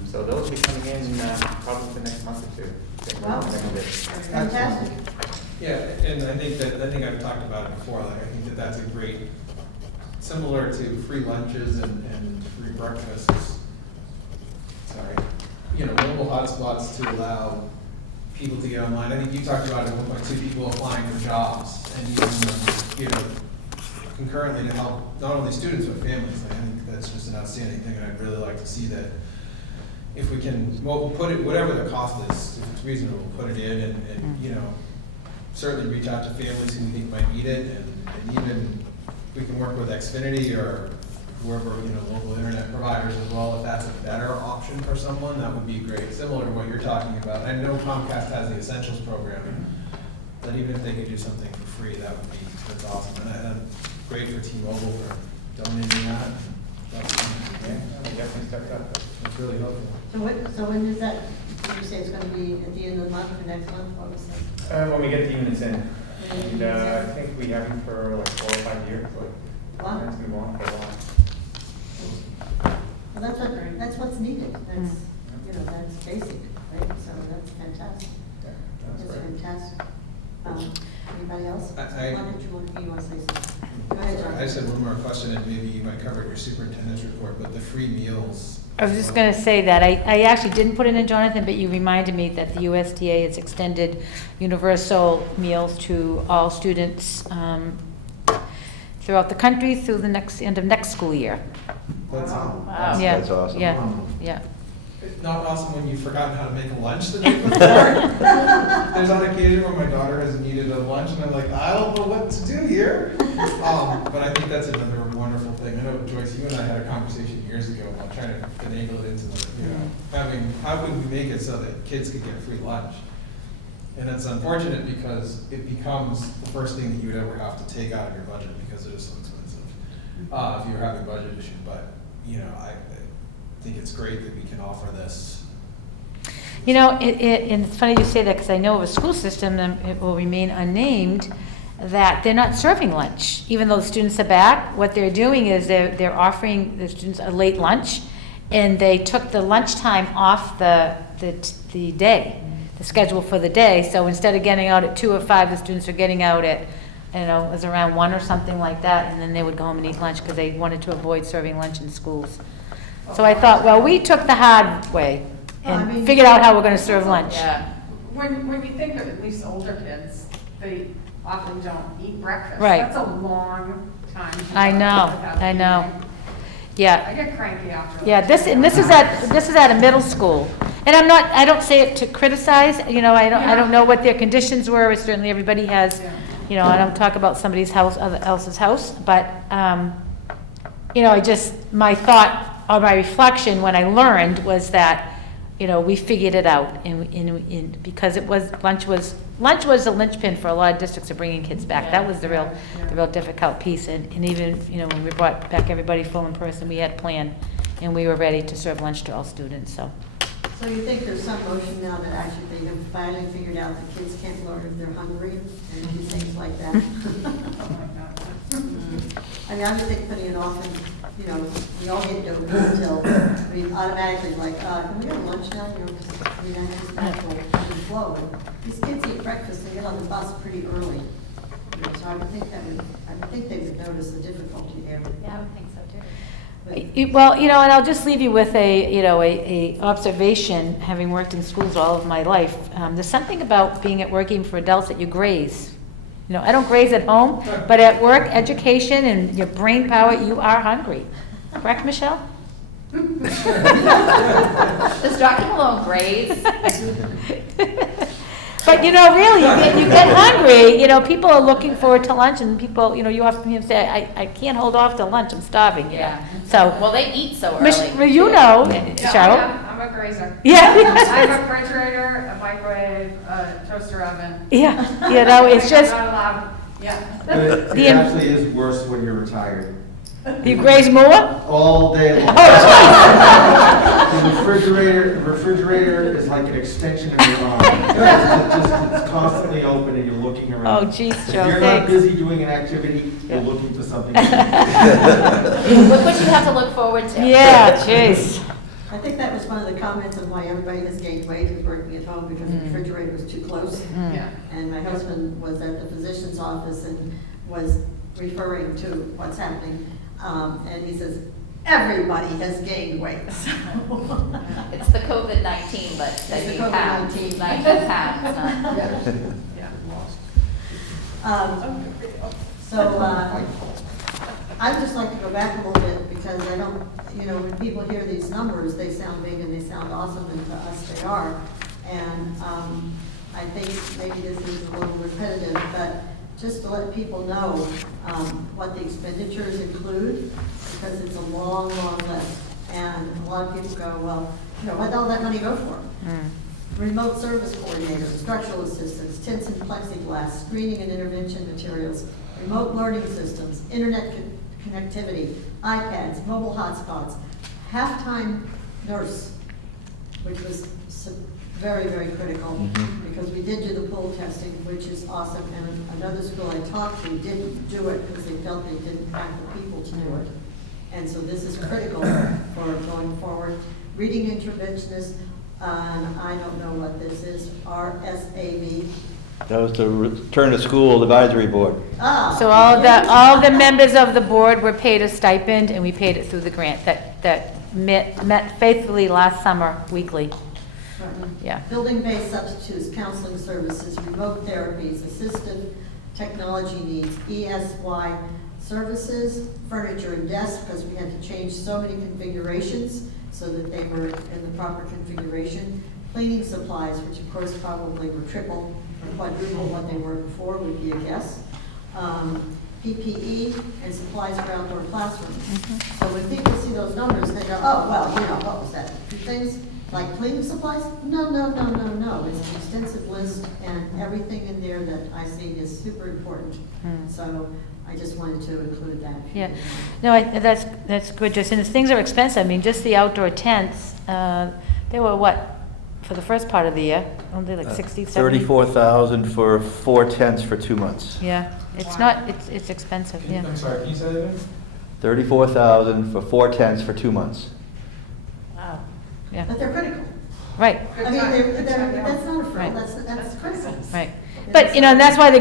So those will be coming in probably the next month or two. Wow. Fantastic. Yeah, and I think I've talked about it before, like, I think that that's a great, similar to free lunches and free breakfasts. Sorry. Mobile hotspots to allow people to get online. I think you talked about at 1.2 people applying for jobs and even, concurrently to help not only students but families. I think that's just an outstanding thing, and I'd really like to see that if we can, we'll put it, whatever the cost is, if it's reasonable, put it in and certainly reach out to families who we think might need it, and even we can work with Xfinity or whoever, local internet providers as well. If that's a better option for someone, that would be great, similar to what you're talking about. I know Comcast has the Essentials program, but even if they could do something for free, that's awesome. And great for T-Mobile for donating that. We definitely stepped up. It's really helpful. So when is that, did you say it's going to be at the end of the month or next month? What was that? When we get the units in. And I Wow. think we have them for like 4 or 5 years. That's been going for a while. Well, that's what's needed. That's basic, right? So that's fantastic. Yeah, that's That's great. fantastic. Anybody else? I- Why don't you want to say something? Go ahead, John. I just had one more question, and maybe you might cover it in your superintendent's report, but the free meals. I was just going to say that. I actually didn't put it in, Jonathan, but you reminded me that the USDA has extended universal meals to all students throughout the country through the end of next school year. That's Wow. Yeah, That's awesome. Yeah. not awesome when you've forgotten how to make a lunch the day before. There's on occasion where my daughter has needed a lunch, and I'm like, I don't know what to do here. But I think that's another wonderful thing. I know, Joyce, you and I had a conversation years ago about trying to finagle it into how could we make it so that kids could get free lunch? And it's unfortunate because it becomes the first thing that you would ever have to take out of your budget because it is so expensive if you're having a budget issue. But, I think it's great that we can offer this. And it's funny you say that because I know of a school system, and it will remain unnamed, that they're not serving lunch. Even though the students are back, what they're doing is they're offering the students a late lunch, and they took the lunchtime off the day, the schedule for the day. So instead of getting out at 2 or 5, the students are getting out at, it was around 1 or something like that, and then they would go home and eat lunch because they wanted to avoid serving lunch in schools. So I thought, well, we took the hard way and figured out how we're going to serve lunch. Yeah. When you think of at least older kids, they often don't eat breakfast. Right. That's a long time. to I go know, without I know. eating. Yeah. I get cranky after. Yeah, this is at a middle school. And I don't say it to criticize, I don't know what their conditions were. Certainly everybody has, I don't talk about somebody's house, other else's house, but, my thought or my reflection when I learned was that, we figured it out because lunch was lunch was a linchpin for a lot of districts of bringing kids back. That was the real Yeah. difficult piece. And even, you know, when we brought back everybody full in person, we had a plan, and we were ready to serve lunch to all students, so. So you think there's some motion now that actually they have finally figured out that kids can't learn if they're hungry and do things like that? Oh my God. I mean, I would think putting it off and, you know, we all get to it until we automatically like, can we have lunch now? You know, 'cause, I mean, that's just natural flow. But these kids eat breakfast, they get on the bus pretty early. You know, so I would think they would notice the difficulty there. Yeah, I would think so too. But- Well, you know, and I'll just leave you with a observation, having worked in schools all of my life. There's something about being at working for adults that you graze. You know, I don't graze at home, but at work, education, and your brain power, you are hungry. Correct, Michelle? Does Dr. Malone graze? But, you know, really, you get hungry, you know, people are looking forward to lunch, and people, you know, you often say, I can't hold off to lunch, I'm starving, you know. Yeah. So, Well, they eat so Mich- early. you know, Yeah, Cheryl. I'm a grazer. I Yeah. have a refrigerator, a microwave, a toaster oven. Yeah, you know, it's just, I'm not allowed, yeah. But it The- actually is worse when you're retired. you graze more? All day long. Oh, The refrigerator is like an extension of your arm. It's constantly open and you're looking around. Oh, geez, If Joe, you're not thanks. busy doing an activity, you're Yeah. looking for something to do. Look what you have to look forward to. Yeah, jeez. I think that was one of the comments on why everybody has gained weight is working at home because the refrigerator was too close. Yeah. And my husband was at the physician's office and was referring to what's happening. And he says, everybody has gained weight. So It's the COVID-19, but It's 19 the pounds. COVID-19. 19 pounds, not. Yeah. So, I'd just like to go back a little bit because I don't, you know, when people hear these numbers, they sound big and they sound awesome, and to us they are. And I think maybe this is a little repetitive, but just to let people know what the expenditures include, because it's a long, long list. And a lot of people go, well, you know, what did all that money go for? Remote service coordinator, structural assistants, tents and plexiglass, screening and intervention materials, remote learning systems, internet connectivity, iPads, mobile hotspots, half-time nurse, which was very, very critical, because we did do the pool testing, which is awesome, and another school I talked to didn't do it because they felt they didn't have the people to do it. And so this is critical for going forward. Reading interventionist, and I don't know what this is, RSAB. That was the Return to School Advisory Board. Ah. So all the members of the board were paid a stipend, and we paid it through the grant that met faithfully last summer, weekly. Yeah. Building-based substitutes, counseling services, remote therapies, assistive technology needs, ESY services, furniture and desks, because we had to change so many configurations so that they were in the proper configuration. Cleaning supplies, which of course probably were triple or quadruple what they were before, would be a guess. PPE and supplies for outdoor classrooms. So when people see those numbers, they go, oh, well, you know, what was that? Two things like cleaning supplies? No. It's an extensive list, and everything in there that I see is super important. So I just wanted to include that. Yeah, no, that's good, just, and things are expensive, I mean, just the outdoor tents, they were what, for the first part of the year, only like 60, 70? $34,000 for 4 tents for 2 months. Yeah, it's not, it's expensive, yeah. I'm sorry, can you say that again? $34,000 for 4 tents for 2 months. Wow. Yeah, But they're critical. right, I mean, that's not a frill, Right. that's critical. right. But, you know, and that's why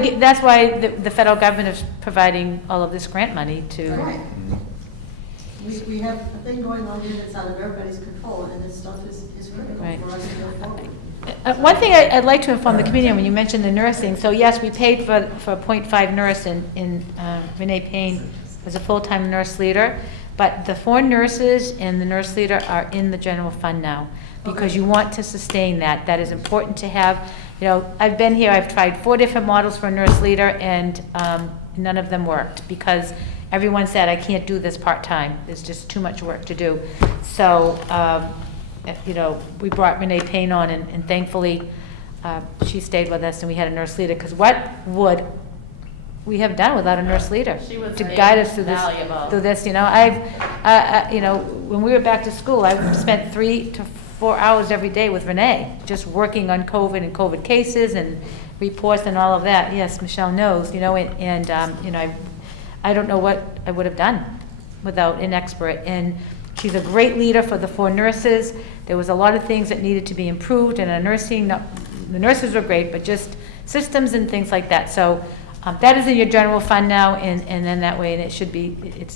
the federal government is providing all of this grant money to, Right. We have a thing going on here that's out of everybody's control, and this stuff is critical Right. for us to go forward. One thing I'd like to inform the community on, when you mentioned the nursing, so yes, we paid for a .5 nurse in Renee Payne as a full-time nurse leader, but the 4 nurses and the nurse leader are in the general fund now, because you want to sustain that. That is important to have. You know, I've been here, I've tried 4 different models for a nurse leader, and none of them worked, because everyone said, I can't do this part-time. There's just too much work to do. So, you know, we brought Renee Payne on, and thankfully, she stayed with us and we had a nurse leader, because what would we have done without a nurse leader? She was to guide us through valuable. this, you know, you know, when we were back to school, I spent 3 to 4 hours every day with Renee, just working on COVID and COVID cases and reports and all of that. Yes, Michelle knows, you know, and you know, I don't know what I would have done without an expert. And she's a great leader for the 4 nurses. There was a lot of things that needed to be improved, and the nurses were great, but just systems and things like that. So that is in your general fund now, and then that way, and it's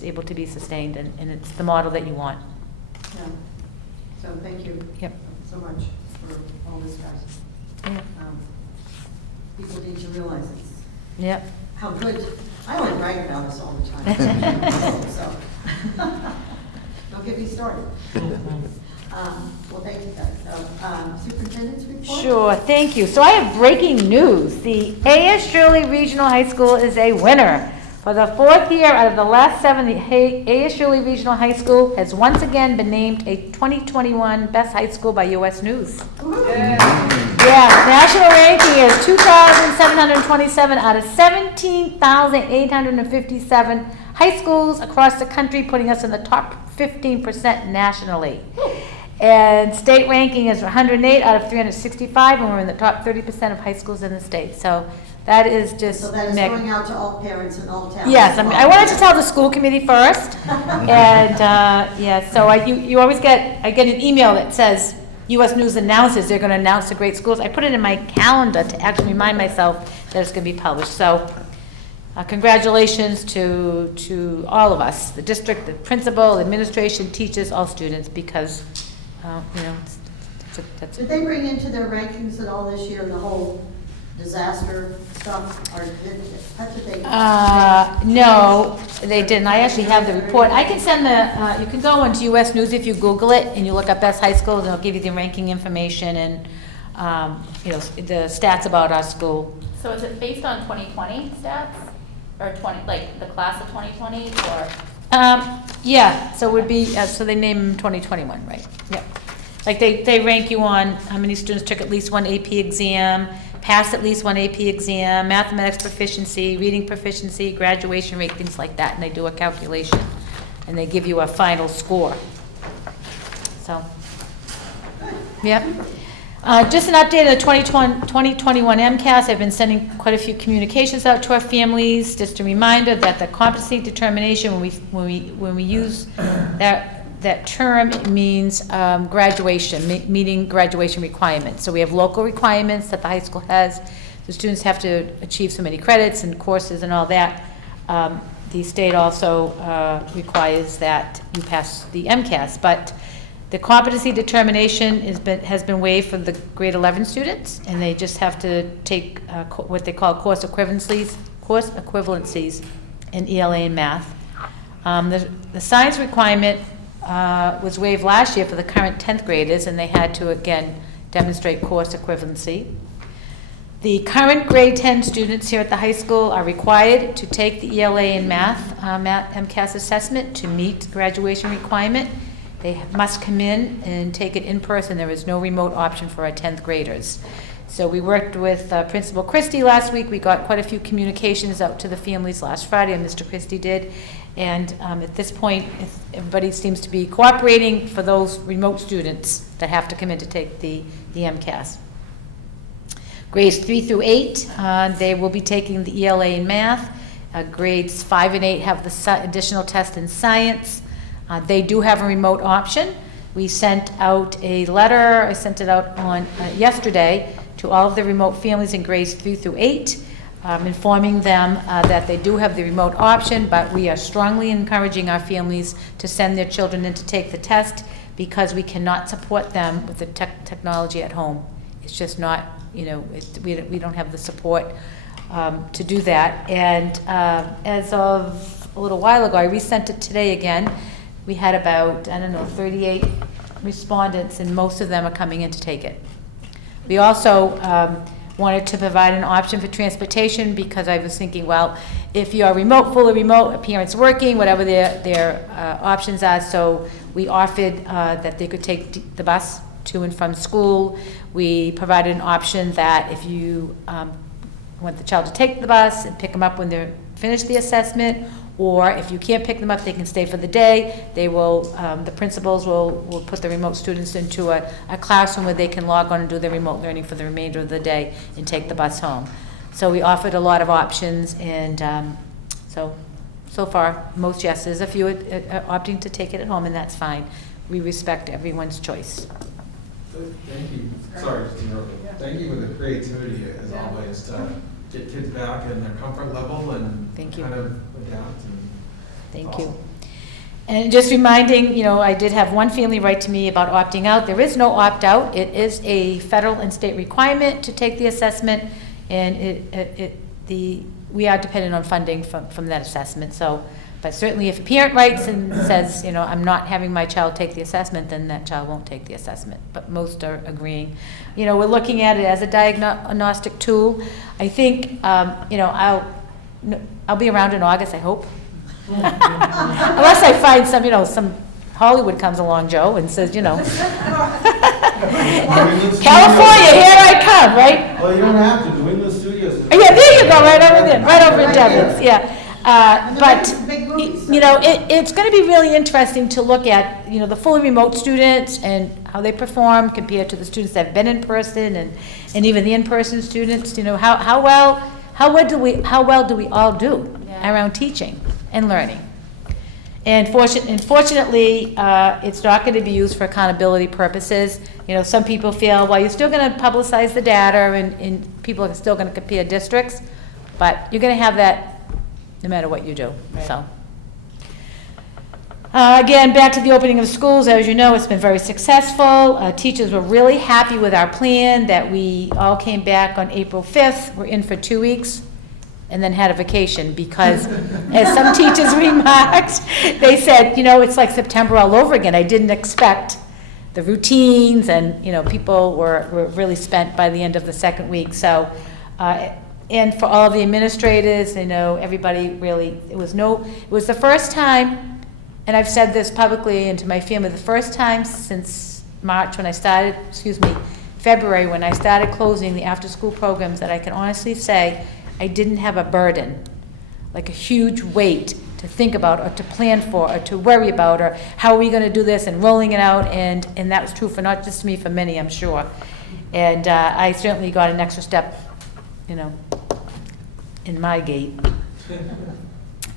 able to be sustained, and it's the model that you want. Yeah. So thank you. Yep. So much for all this, guys. Yeah. People need to realize it's Yep. how good, I only brag about us all the time. So, don't get me started. Well, thank you guys. So, superintendent's report? Sure, thank you. So I have breaking news. The A.S. Shirley Regional High School is a winner. For the 4th year out of the last 7, the A.S. Shirley Regional High School has once again been named a 2021 Best High School by U.S. News. Yeah, national ranking is 2,727 out of 17,857 high schools across the country, putting us in the top 15% nationally. And state ranking is 108 out of 365, and we're in the top 30% of high schools in the state. So that is just So that is going out to all parents in all towns. Yes, I wanted to tell the school committee first, and yeah, so you always I get an email that says U.S. News announces they're going to announce the great schools. I put it in my calendar to actually remind myself that it's going to be published. So congratulations to all of us, the district, the principal, administration, teachers, all students, because you know that's. Did they bring into their rankings at all this year the whole disaster stuff, or how did they? No, they didn't. I actually have the report. I can send you can go onto US News if you Google it and you look up best high schools, and it'll give you the ranking information and, you know, the stats about our school. So is it based on 2020 stats? Or like the class of 2020, or? Yeah, so it would be, so they name 2021, right? Yep. Like they rank you on how many students took at least one AP exam, passed at least one AP exam, mathematics proficiency, reading proficiency, graduation rate, things like that, and they do a calculation, and they give you a final score. So, yeah. Just an update of the 2021 MCAS. I've been sending quite a few communications out to our families. Just a reminder that the competency determination, when we use that term, it means graduation, meeting graduation requirements. So we have local requirements that the high school has. The students have to achieve so many credits and courses and all that. The state also requires that you pass the MCAS, but the competency determination has been waived for the grade 11 students, and they just have to take what they call course equivalencies in ELA and math. The science requirement was waived last year for the current 10th graders, and they had to again demonstrate course equivalency. The current grade 10 students here at the high school are required to take the ELA and math MCAS assessment to meet graduation requirement. They must come in and take it in person. There is no remote option for our 10th graders. So we worked with Principal Christie last week. We got quite a few communications out to the families last Friday, and Mr. Christie did. And at this point, everybody seems to be cooperating for those remote students that have to come in to take the MCAS. Grades 3 through 8, they will be taking the ELA in math. Grades 5 and 8 have the additional test in science. They do have a remote option. We sent out a letter, I sent it out on yesterday to all of the remote families in grades 3 through 8, informing them that they do have the remote option, but we are strongly encouraging our families to send their children in to take the test, because we cannot support them with the technology at home. It's just not, you know, we don't have the support to do that. And as of a little while ago, I resent it today again. We had about, 38 respondents, and most of them are coming in to take it. We also wanted to provide an option for transportation, because I was thinking, well, if you are remote, fully remote, a parent's working, whatever their options are, so we offered that they could take the bus to and from school. We provided an option that if you want the child to take the bus and pick them up when they're finished the assessment, or if you can't pick them up, they can stay for the day. They will, the principals will put the remote students into a classroom where they can log on and do their remote learning for the remainder of the day and take the bus home. So we offered a lot of options, and so far, most yes. There's a few opting to take it at home, and that's fine. We respect everyone's choice. Thank you. Sorry, just to interrupt. Thank you for the creativity as always to get kids back in their comfort level and Thank you. kind of adapt. Thank you. And just reminding, I did have one family write to me about opting out. There is no opt-out. It is a federal and state requirement to take the assessment, and we are dependent on funding from that assessment. So, but certainly if a parent writes and says, I'm not having my child take the assessment, then that child won't take the assessment. But most are agreeing. We're looking at it as a diagnostic tool. I think, I'll be around in August, I hope. Unless I find some Hollywood comes along, Joe, and says, California, here I come, right? Well, you don't have to, New England Studios. Yeah, there you go, right over in Devon's, yeah. But, it's going to be really interesting to look at, the fully remote students and how they perform compared to the students that have been in person and even the in-person students. How well do we all do around teaching and learning? And fortunately, it's not going to be used for accountability purposes. Some people feel, well, you're still going to publicize the data and people are still going to compare districts, but you're going to have that no matter what you do. Right. So, again, back to the opening of schools. As you know, it's been very successful. Teachers were really happy with our plan that we all came back on April 5th. We're in for 2 weeks and then had a vacation because, as some teachers remarked, they said, it's like September all over again. I didn't expect the routines, and, people were really spent by the end of the second week. So, and for all the administrators, everybody really, it was the first time, and I've said this publicly and to my family, the first time since February, when I started closing the after-school programs, that I can honestly say I didn't have a burden, like a huge weight to think about or to plan for or to worry about, or how are we going to do this, and rolling it out, and that was true for not just me, for many, I'm sure. And I certainly got an extra step, in my gait,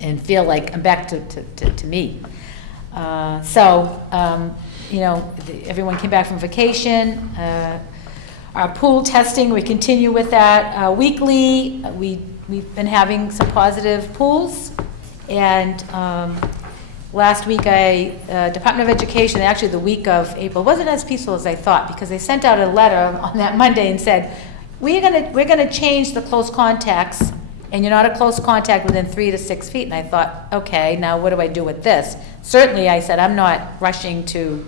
and feel like I'm back to me. Everyone came back from vacation. Our pool testing, we continue with that weekly. We've been having some positive pools, and last week, Department of Education, actually the week of April, wasn't as peaceful as I thought, because they sent out a letter on that Monday and said, we're gonna change the close contacts, and you're not a close contact within 3 to 6 feet. And I thought, okay, now what do I do with this? Certainly, I said, I'm not rushing to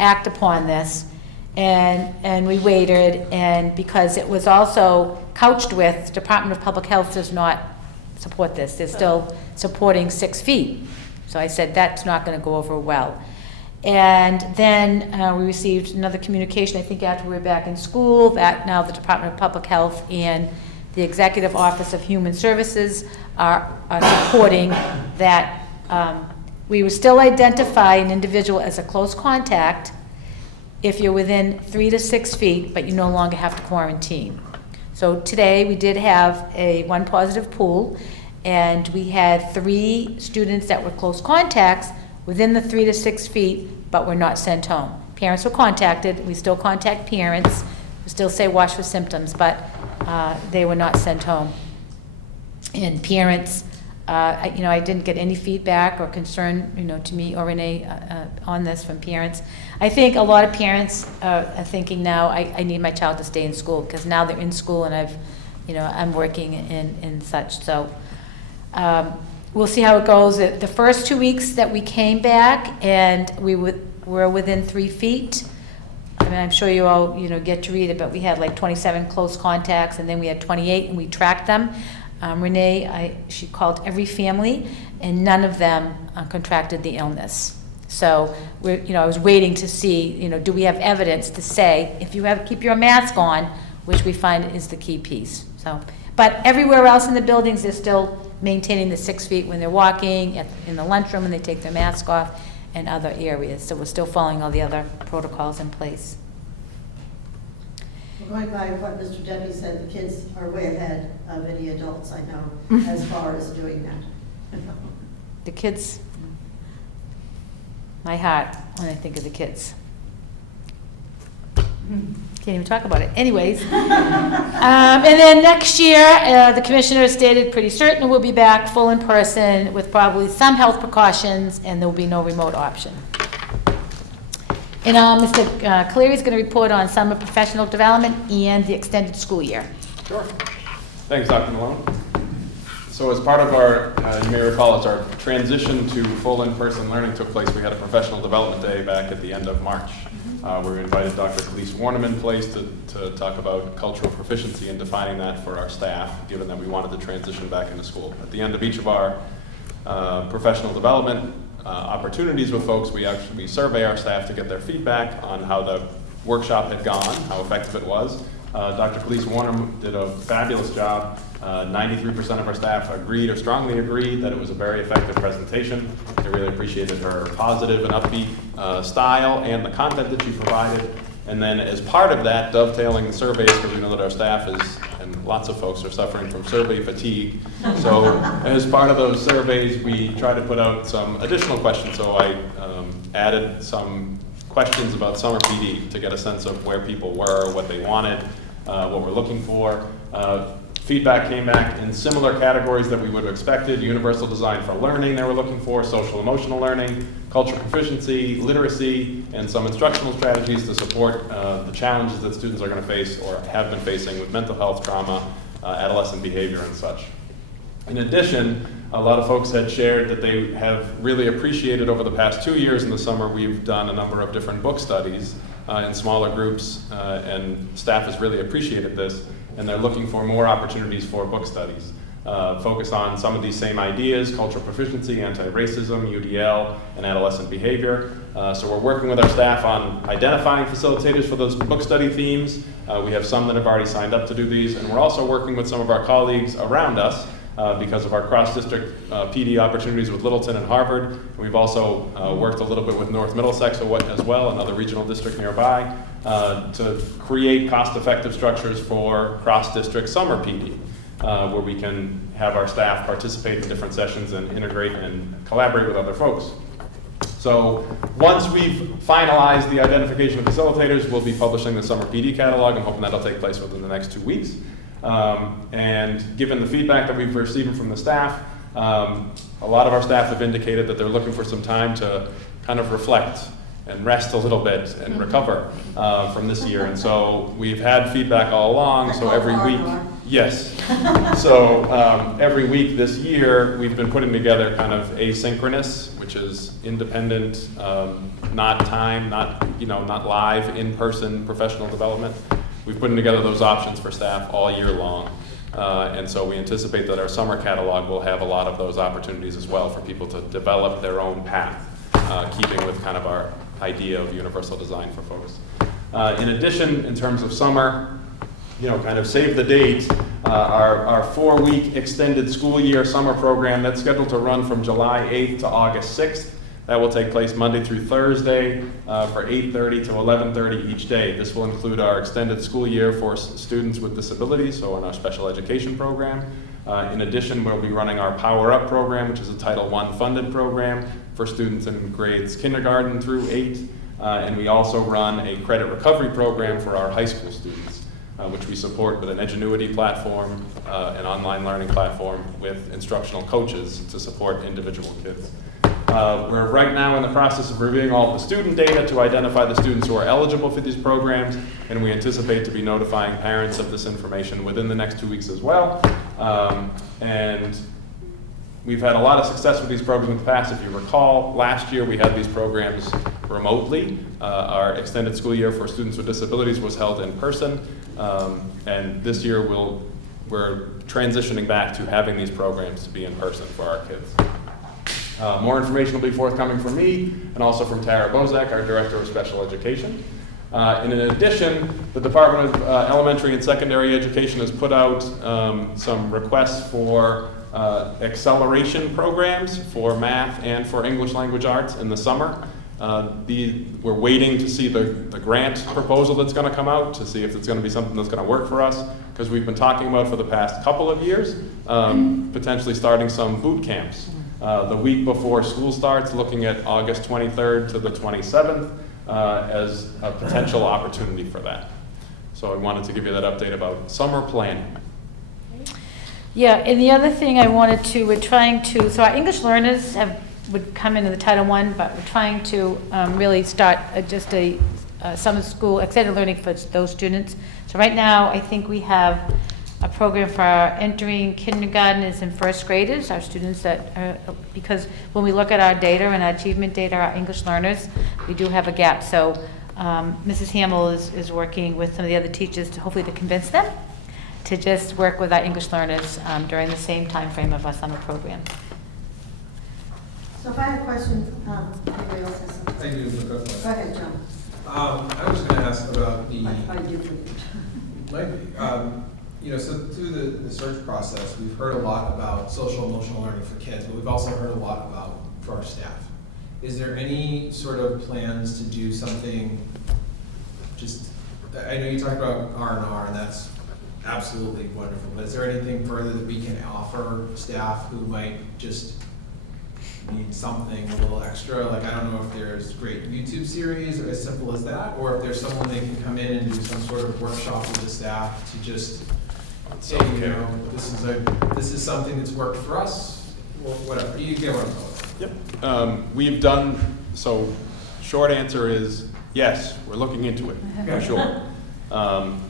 act upon this. And we waited, and because it was also couched with, Department of Public Health does not support this. They're still supporting 6 feet. So I said, that's not going to go over well. And then we received another communication, I think after we were back in school, that now the Department of Public Health and the Executive Office of Human Services are supporting that we would still identify an individual as a close contact if you're within 3 to 6 feet, but you no longer have to quarantine. So today we did have one positive pool, and we had 3 students that were close contacts within the 3 to 6 feet, but were not sent home. Parents were contacted. We still contact parents. We still say watch for symptoms, but they were not sent home. And parents, I didn't get any feedback or concern, to me or Renee on this from parents. I think a lot of parents are thinking now, I need my child to stay in school, because now they're in school and I'm working and such. So we'll see how it goes. The first 2 weeks that we came back and we were within 3 feet. I mean, I'm sure you all, get to read it, but we had like 27 close contacts, and then we had 28, and we tracked them. Renee, she called every family, and none of them contracted the illness. So I was waiting to see, do we have evidence to say, if you keep your mask on, which we find is the key piece. So, but everywhere else in the buildings, they're still maintaining the 6 feet when they're walking, in the lunchroom when they take their mask off, and other areas. So we're still following all the other protocols in place. Going by what Mr. Debbie said, the kids are way ahead of any adults I know as far as doing that. The kids, my heart when I think of the kids. Can't even talk about it. Anyways. And then next year, the commissioner stated pretty certain we'll be back full in person with probably some health precautions, and there will be no remote option. And Mr. Cleary's going to report on summer professional development and the extended school year. Sure. Thanks, Dr. Malone. So as part of our, you may recall, as our transition to full in-person learning took place, we had a professional development day back at the end of March. We invited Dr. Khalees Warnham in place to talk about cultural proficiency and defining that for our staff, given that we wanted to transition back into school. At the end of each of our professional development opportunities with folks, we survey our staff to get their feedback on how the workshop had gone, how effective it was. Dr. Khalees Warnham did a fabulous job. 93% of our staff agreed or strongly agreed that it was a very effective presentation. They really appreciated her positive and upbeat style and the content that she provided. And then as part of that, dovetailing the surveys, because we know that our staff is, and lots of folks are suffering from survey fatigue. So as part of those surveys, we try to put out some additional questions. So I added some questions about summer PD to get a sense of where people were, what they wanted, what we're looking for. Feedback came back in similar categories that we would have expected: universal design for learning they were looking for, social emotional learning, cultural proficiency, literacy, and some instructional strategies to support the challenges that students are going to face or have been facing with mental health, trauma, adolescent behavior, and such. In addition, a lot of folks had shared that they have really appreciated over the past 2 years in the summer, we've done a number of different book studies in smaller groups, and staff has really appreciated this. And they're looking for more opportunities for book studies, focused on some of these same ideas: cultural proficiency, anti-racism, UDL, and adolescent behavior. So we're working with our staff on identifying facilitators for those book study themes. We have some that have already signed up to do these, and we're also working with some of our colleagues around us because of our cross-district PD opportunities with Littleton and Harvard. We've also worked a little bit with North Middlesex as well, another regional district nearby, to create cost-effective structures for cross-district summer PD, where we can have our staff participate in different sessions and integrate and collaborate with other folks. So once we've finalized the identification of facilitators, we'll be publishing the summer PD catalog. I'm hoping that'll take place within the next 2 weeks. And given the feedback that we've received from the staff, a lot of our staff have indicated that they're looking for some time to kind of reflect and rest a little bit and recover from this year. And so we've had feedback all along, so every week, yes. So every week this year, we've been putting together kind of asynchronous, which is independent, not time, not live, in-person professional development. We've put together those options for staff all year long. And so we anticipate that our summer catalog will have a lot of those opportunities as well for people to develop their own path, keeping with kind of our idea of universal design for folks. In addition, in terms of summer, kind of save the date, our 4-week extended school year summer program that's scheduled to run from July 8th to August 6th. That will take place Monday through Thursday for 8:30 to 11:30 each day. This will include our extended school year for students with disabilities, so in our special education program. In addition, we'll be running our Power Up program, which is a Title I funded program for students in grades kindergarten through 8. And we also run a credit recovery program for our high school students, which we support with an Edgenuity platform, an online learning platform with instructional coaches to support individual kids. We're right now in the process of reviewing all the student data to identify the students who are eligible for these programs, and we anticipate to be notifying parents of this information within the next 2 weeks as well. And we've had a lot of success with these programs in the past. If you recall, last year we had these programs remotely. Our extended school year for students with disabilities was held in person, and this year we're transitioning back to having these programs to be in person for our kids. More information will be forthcoming from me and also from Tara Bozak, our Director of Special Education. And in addition, the Department of Elementary and Secondary Education has put out some requests for acceleration programs for math and for English language arts in the summer. We're waiting to see the grant proposal that's going to come out to see if it's going to be something that's going to work for us, because we've been talking about for the past couple of years potentially starting some boot camps the week before school starts, looking at August 23rd to the 27th as a potential opportunity for that. So I wanted to give you that update about summer planning. Yeah, and the other thing I wanted to, so our English learners would come into the Title I, but we're trying to really start just a summer school extended learning for those students. So right now, I think we have a program for our entering kindergartners and first graders, our students that are, because when we look at our data and our achievement data, our English learners, we do have a gap. So Mrs. Hamill is working with some of the other teachers to hopefully to convince them to just work with our English learners during the same time frame of our summer program. So if I have a question, anybody else has something? Thank you, Ms. Go ahead, John. I was going to ask about the, I do forget. so through the search process, we've heard a lot about social emotional learning for kids, but we've also heard a lot about for our staff. Is there any sort of plans to do something, I know you talked about R&R, and that's absolutely wonderful, but is there anything further that we can offer staff who might just need something a little extra? Like, I don't know if there's great YouTube series or as simple as that, or if there's someone they can come in and do some sort of workshop with the staff to just say, this is something that's worked for us, or whatever. You get what I'm talking about. Yep. We've done, so short answer is yes, we're looking into it, for sure.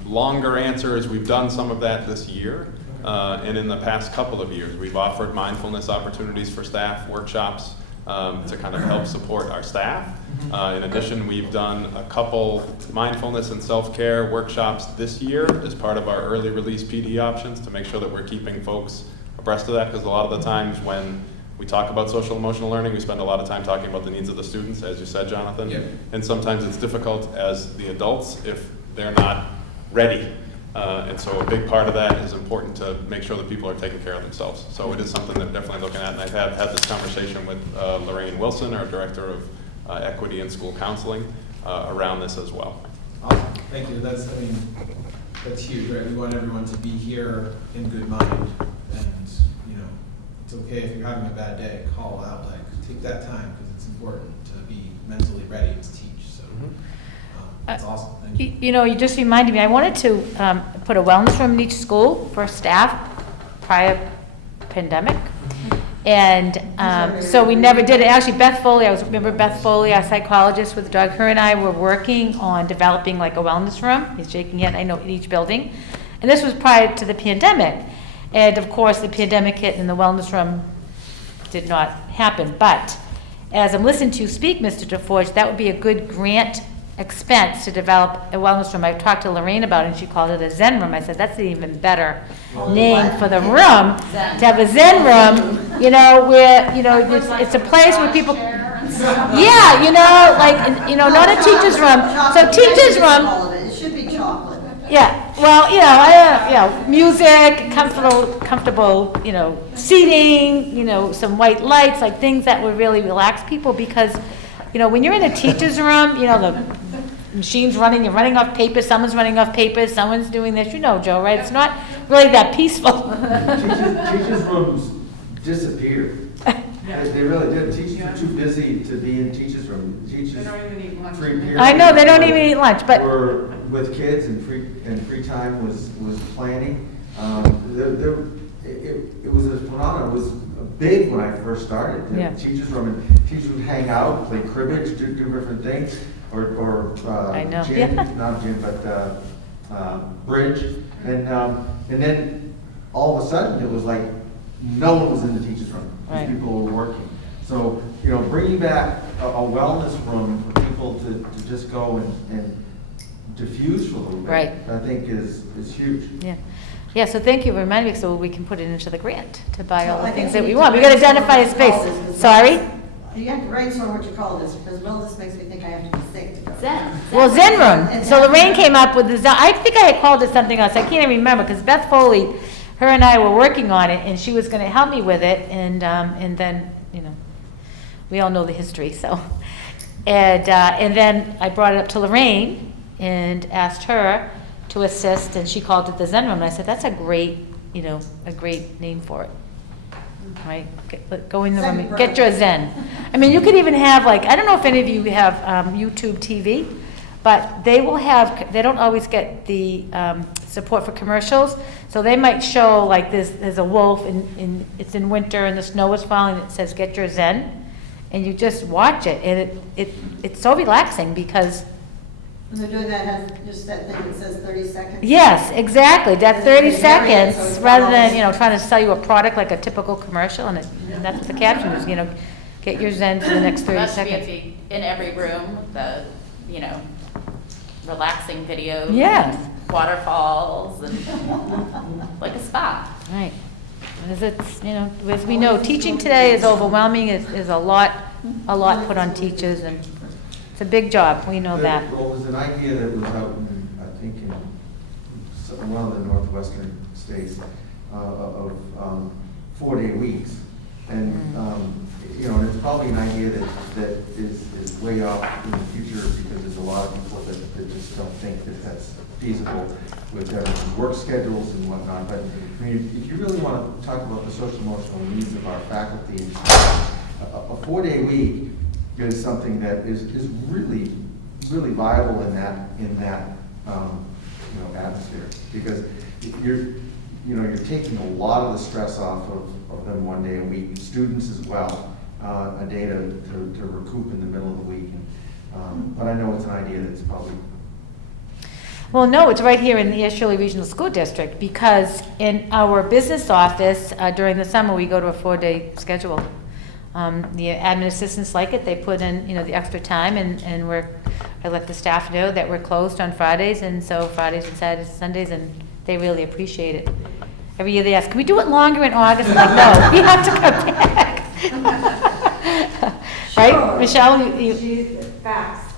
Longer answer is we've done some of that this year. And in the past couple of years, we've offered mindfulness opportunities for staff, workshops to kind of help support our staff. In addition, we've done a couple mindfulness and self-care workshops this year as part of our early release PD options to make sure that we're keeping folks abreast of that, because a lot of the times when we talk about social emotional learning, we spend a lot of time talking about the needs of the students, as you said, Jonathan. Yep. And sometimes it's difficult as the adults if they're not ready. And so a big part of that is important to make sure that people are taking care of themselves. So it is something that I'm definitely looking at, and I've had this conversation with Lorraine Wilson, our Director of Equity and School Counseling, around this as well. Awesome. Thank you. That's huge, right? We want everyone to be here in good mind, and it's okay if you're having a bad day, call out, take that time, because it's important to be mentally ready to teach. So that's awesome. Thank you. You just reminded me, I wanted to put a wellness room in each school for staff prior pandemic. And so we never did it. Actually, Beth Foley, remember Beth Foley, our psychologist with Doug, her and I were working on developing like a wellness room. He's shaking it, I know, in each building. And this was prior to the pandemic. And of course, the pandemic hit and the wellness room did not happen. But as I'm listening to you speak, Mr. DeForge, that would be a good grant expense to develop a wellness room. I talked to Lorraine about it, and she called it a Zen room. I said, that's an even better name for the room, to have a Zen room, where, it's a place where people, yeah, not a teacher's room. So teacher's room, It should be chocolate. yeah, well, music, comfortable, seating, some white lights, like things that would really relax people, because when you're in a teacher's room, the machine's running, you're running off paper, someone's running off paper, someone's doing this, Joe, right? It's not really that peaceful. Teachers' rooms disappeared. They really did. Teachers are too busy to be in teachers' rooms. Teachers, They don't even eat lunch. free periods. I know, they don't even eat lunch, but Were with kids, and free time was planning. It was a phenomenon. It was big when I first started. The Yeah. teachers' room, and teachers would hang out, play cribbage, do different things, or I know. gin, Yeah. not gin, but bridge, and then all of a sudden it was like no one was in the teachers' room because Right. people were working. So bringing back a wellness room for people to just go and diffuse for a little bit, Right. I think is huge. yeah, so thank you for reminding me, so we can put it into the grant to buy all So the I things think that we we want. need We to gotta identify a call it space. the Sorry? You have to brainstorm what you call this, because Will, this makes me think I have to be sick to go. Zen. Well, Zen Room. So Lorraine came up with the Zen, I think I had called it something else. I can't even remember, because Beth Foley, her and I were working on it, and she was gonna help me with it, and then, you know, we all know the history, so. And then I brought it up to Lorraine and asked her to assist, and she called it the Zen Room, and I said, that's a great, you know, a great name for it. Right, go in the room, and get your Zen. I mean, you could even have, like, I don't know if any of you have YouTube TV, but they will have, they don't always get the support for commercials, so they might show, like, there's a wolf, and it's in winter, and the snow is falling, and it says, get your Zen, and you just watch it, and it's so relaxing, because When they're doing that, has just that thing that says 30 seconds? yes, exactly, that And 30 they vary it, so seconds, it's rather not than, always- you know, trying to sell you a product like a typical commercial, and that's what the caption is, you know, get your Zen for the next 30 That should seconds. be in every room, the, you know, relaxing videos. Yes. and Waterfalls and like a spa. Right, as it's, you know, as we know, teaching today is overwhelming, is a lot put on teachers, and it's a big job, we know that. Well, it was an idea that was out in, I think, in one of the northwestern states, of 4-day weeks. And, you know, and it's probably an idea that is way off in the future, because there's a lot of people that just don't think that that's feasible with their work schedules and whatnot. But, I mean, if you really want to talk about the social emotional needs of our faculty, a 4-day week is something that is really, really viable in that you know, atmosphere, because you're taking a lot of the stress off of them 1 day a week, students as well, a day to recoup in the middle of the week. And, but I know it's an idea that's probably. Well, no, it's right here in the East Shirley Regional School District, because in our business office, during the summer, we go to a 4-day schedule. The admin assistants like it, they put in, you know, the extra time, and I let the staff know that we're closed on Fridays, and so Fridays and Saturdays and Sundays, and they really appreciate it. Every year they ask, can we do it longer in August? I'm like, no, we have to come back. Right, Sure. Michelle, Facts.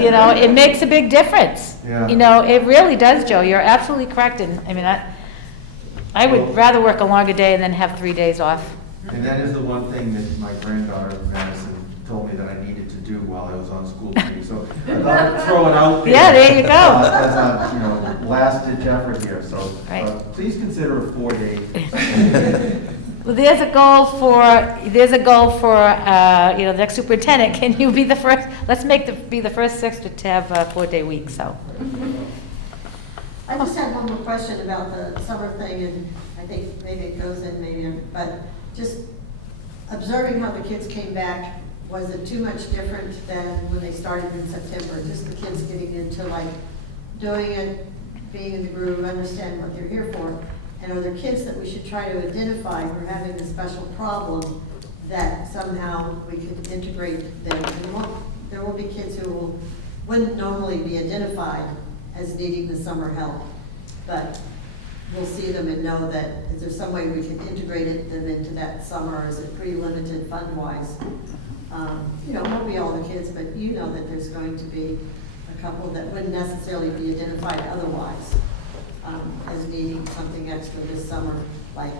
you know, it makes a big difference. Yeah. You know, it really does, Joe, you're absolutely correct, and, I mean, I would rather work a longer day and then have 3 days off. And that is the one thing that my granddaughter Madison told me that I needed to do while I was on school committee. So I thought I'd throw it out there. Yeah, there you go. As a, you know, last ditch effort here. So Right. please consider a 4-day. Well, there's a goal for, you know, the next superintendent, can you be the first, let's be the first 6 to have a 4-day week, so. I just had one more question about the summer thing, and I think maybe it goes in, but just observing how the kids came back, was it too much different than when they started in September? Just the kids getting into, like, doing it, being in the groove, understanding what they're here for? And are there kids that we should try to identify who are having a special problem that somehow we could integrate them? And there will be kids who wouldn't normally be identified as needing the summer help, but we'll see them and know that is there some way we can integrate them into that summer? Is it pretty limited fund-wise? You know, it won't be all the kids, but you know that there's going to be a couple that wouldn't necessarily be identified otherwise as needing something extra this summer, like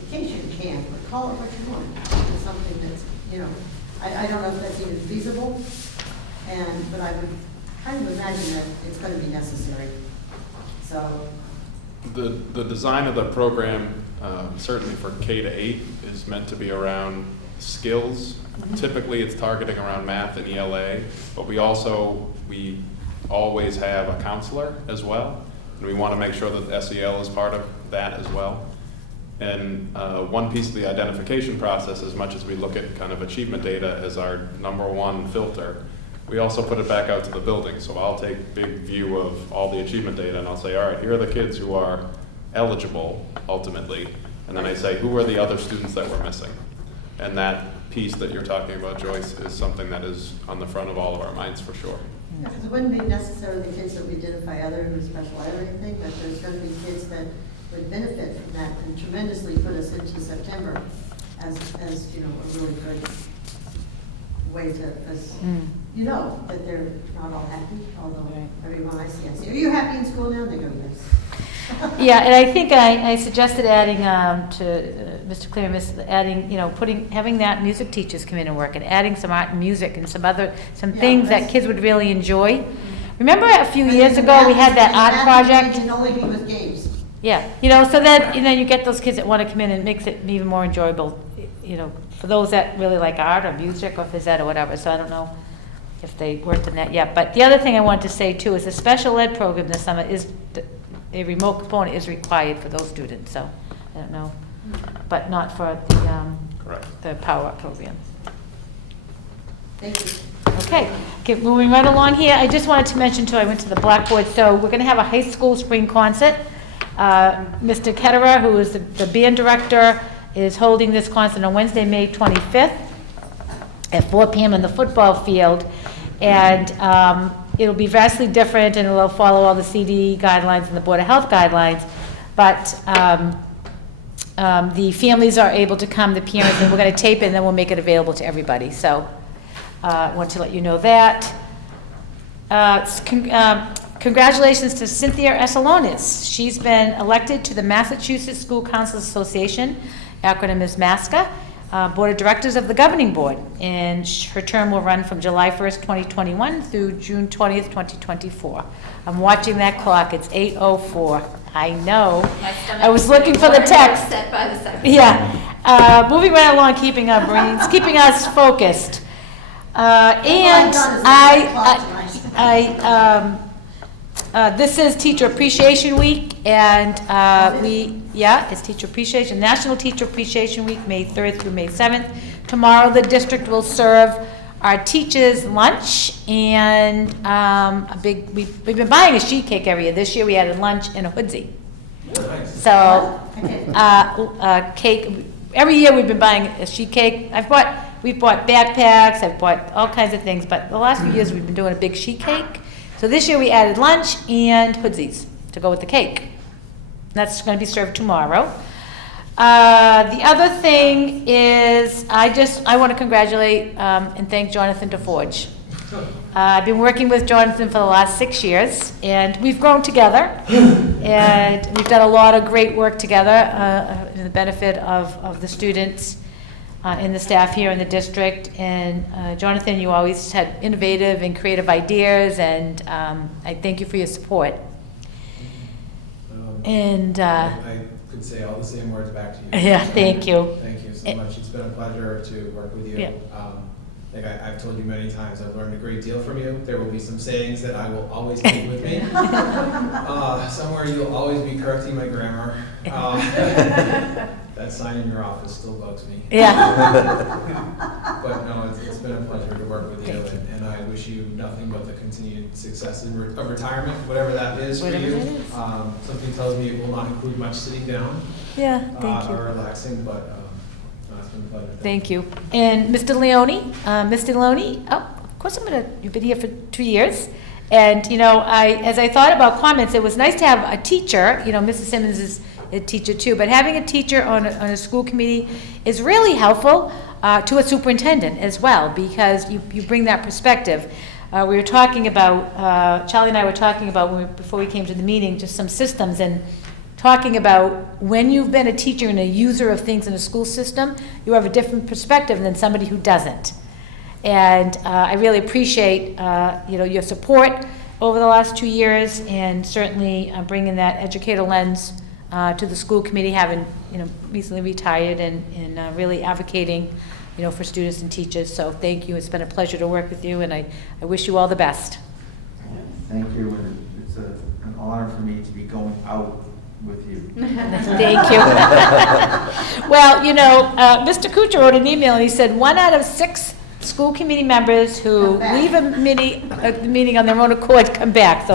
vacation camp, or call it what you want. It's something that's, you know, I don't know if that's even feasible, but I would kind of imagine that it's going to be necessary. So. The design of the program, certainly for K-8, is meant to be around skills. Typically, it's targeting around math and ELA, but we always have a counselor as well, and we want to make sure that SEL is part of that as well. And one piece of the identification process, as much as we look at kind of achievement data as our #1 filter, we also put it back out to the building. So I'll take big view of all the achievement data, and I'll say, all right, here are the kids who are eligible ultimately, and then I say, who are the other students that we're missing? And that piece that you're talking about, Joyce, is something that is on the front of all of our minds for sure. Yeah, because it wouldn't be necessarily the kids that we identify other who are special ed or anything, but there's going to be kids that would benefit from that and tremendously put us into September. as, you know, a really good way to, as, you know, that they're not all happy, although everyone I see, are you happy in school now? They go, yes. Yeah, and I think I suggested adding to Mr. Cleary, adding, you know, having that music teachers come in and work, and adding some art and music and some things that kids would really enjoy. Remember a few years ago, we had that art project? It can only be with games. Yeah, you know, so that, you know, you get those kids that want to come in and it makes it even more enjoyable, you know, for those that really like art or music or phys ed or whatever. So I don't know if they worked on that yet. But the other thing I wanted to say too is the special ed program this summer is, a remote component is required for those students. So I don't know, but not for the Power Up program. Thank you. Okay, moving right along here, I just wanted to mention too, I went to the Blackboard, so we're gonna have a high school spring concert. Mr. Ketterer, who is the band director, is holding this concert on Wednesday, May 25th at 4 p.m. in the football field. And it'll be vastly different, and it'll follow all the CDE guidelines and the Board of Health guidelines. But the families are able to come, the parents, and we're gonna tape it, and then we'll make it available to everybody. So I want to let you know that. Congratulations to Cynthia Esalonis. She's been elected to the Massachusetts School Counselors Association, acronym is MASCA, Board of Directors of the Governing Board. And her term will run from July 1st, 2021 through June 20th, 2024. I'm watching that clock. It's 8:04. I know. I was looking for the text. Set by the second. Yeah. Moving right along, keeping our brains, keeping us focused. And this is Teacher Appreciation Week, and it's Teacher Appreciation, National Teacher Appreciation Week, May 3rd through May 7th. Tomorrow, the district will serve our teachers lunch, and we've been buying a sheet cake every year. This year, we added lunch and a hoodsie. So, cake, every year we've been buying a sheet cake. We've bought backpacks, I've bought all kinds of things, but the last few years we've been doing a big sheet cake. So this year we added lunch and hoodsies to go with the cake. That's going to be served tomorrow. The other thing is I want to congratulate and thank Jonathan DeForge. I've been working with Jonathan for the last 6 years, and we've grown together, and we've done a lot of great work together in the benefit of the students and the staff here in the district. And Jonathan, you always had innovative and creative ideas, and I thank you for your support. And I could say all the same words back to you. Yeah, thank you. Thank you so much. It's been a pleasure to work with you. Yeah. Like I've told you many times, I've learned a great deal from you. There will be some sayings that I will always take with me. Somewhere you'll always be correcting my grammar. That sign in your office still bugs me. Yeah. But no, it's been a pleasure to work with you, and I wish you nothing but the continued success of retirement, whatever that is for Whatever you. it is. Something tells me it will not include much sitting down Yeah, thank you. or relaxing, but no, it's been a pleasure. Thank you. And Mr. Leone, of course you've been here for 2 years. And, you know, as I thought about comments, it was nice to have a teacher, you know, Mrs. Simmons is a teacher too, but having a teacher on a school committee is really helpful to a superintendent as well, because you bring that perspective. We were talking about, Charlie and I were talking about, before we came to the meeting, just some systems, and talking about when you've been a teacher and a user of things in a school system, you have a different perspective than somebody who doesn't. And I really appreciate your support over the last 2 years, and certainly bringing that educator lens to the school committee, having recently retired, and really advocating for students and teachers. So thank you. It's been a pleasure to work with you, and I wish you all the best. Thank you, and it's an honor for me to be going out with you. Thank you. Well, Mr. Kuchar wrote an email, and he said 1 out of 6 school committee members who leave a meeting on their own accord come back. So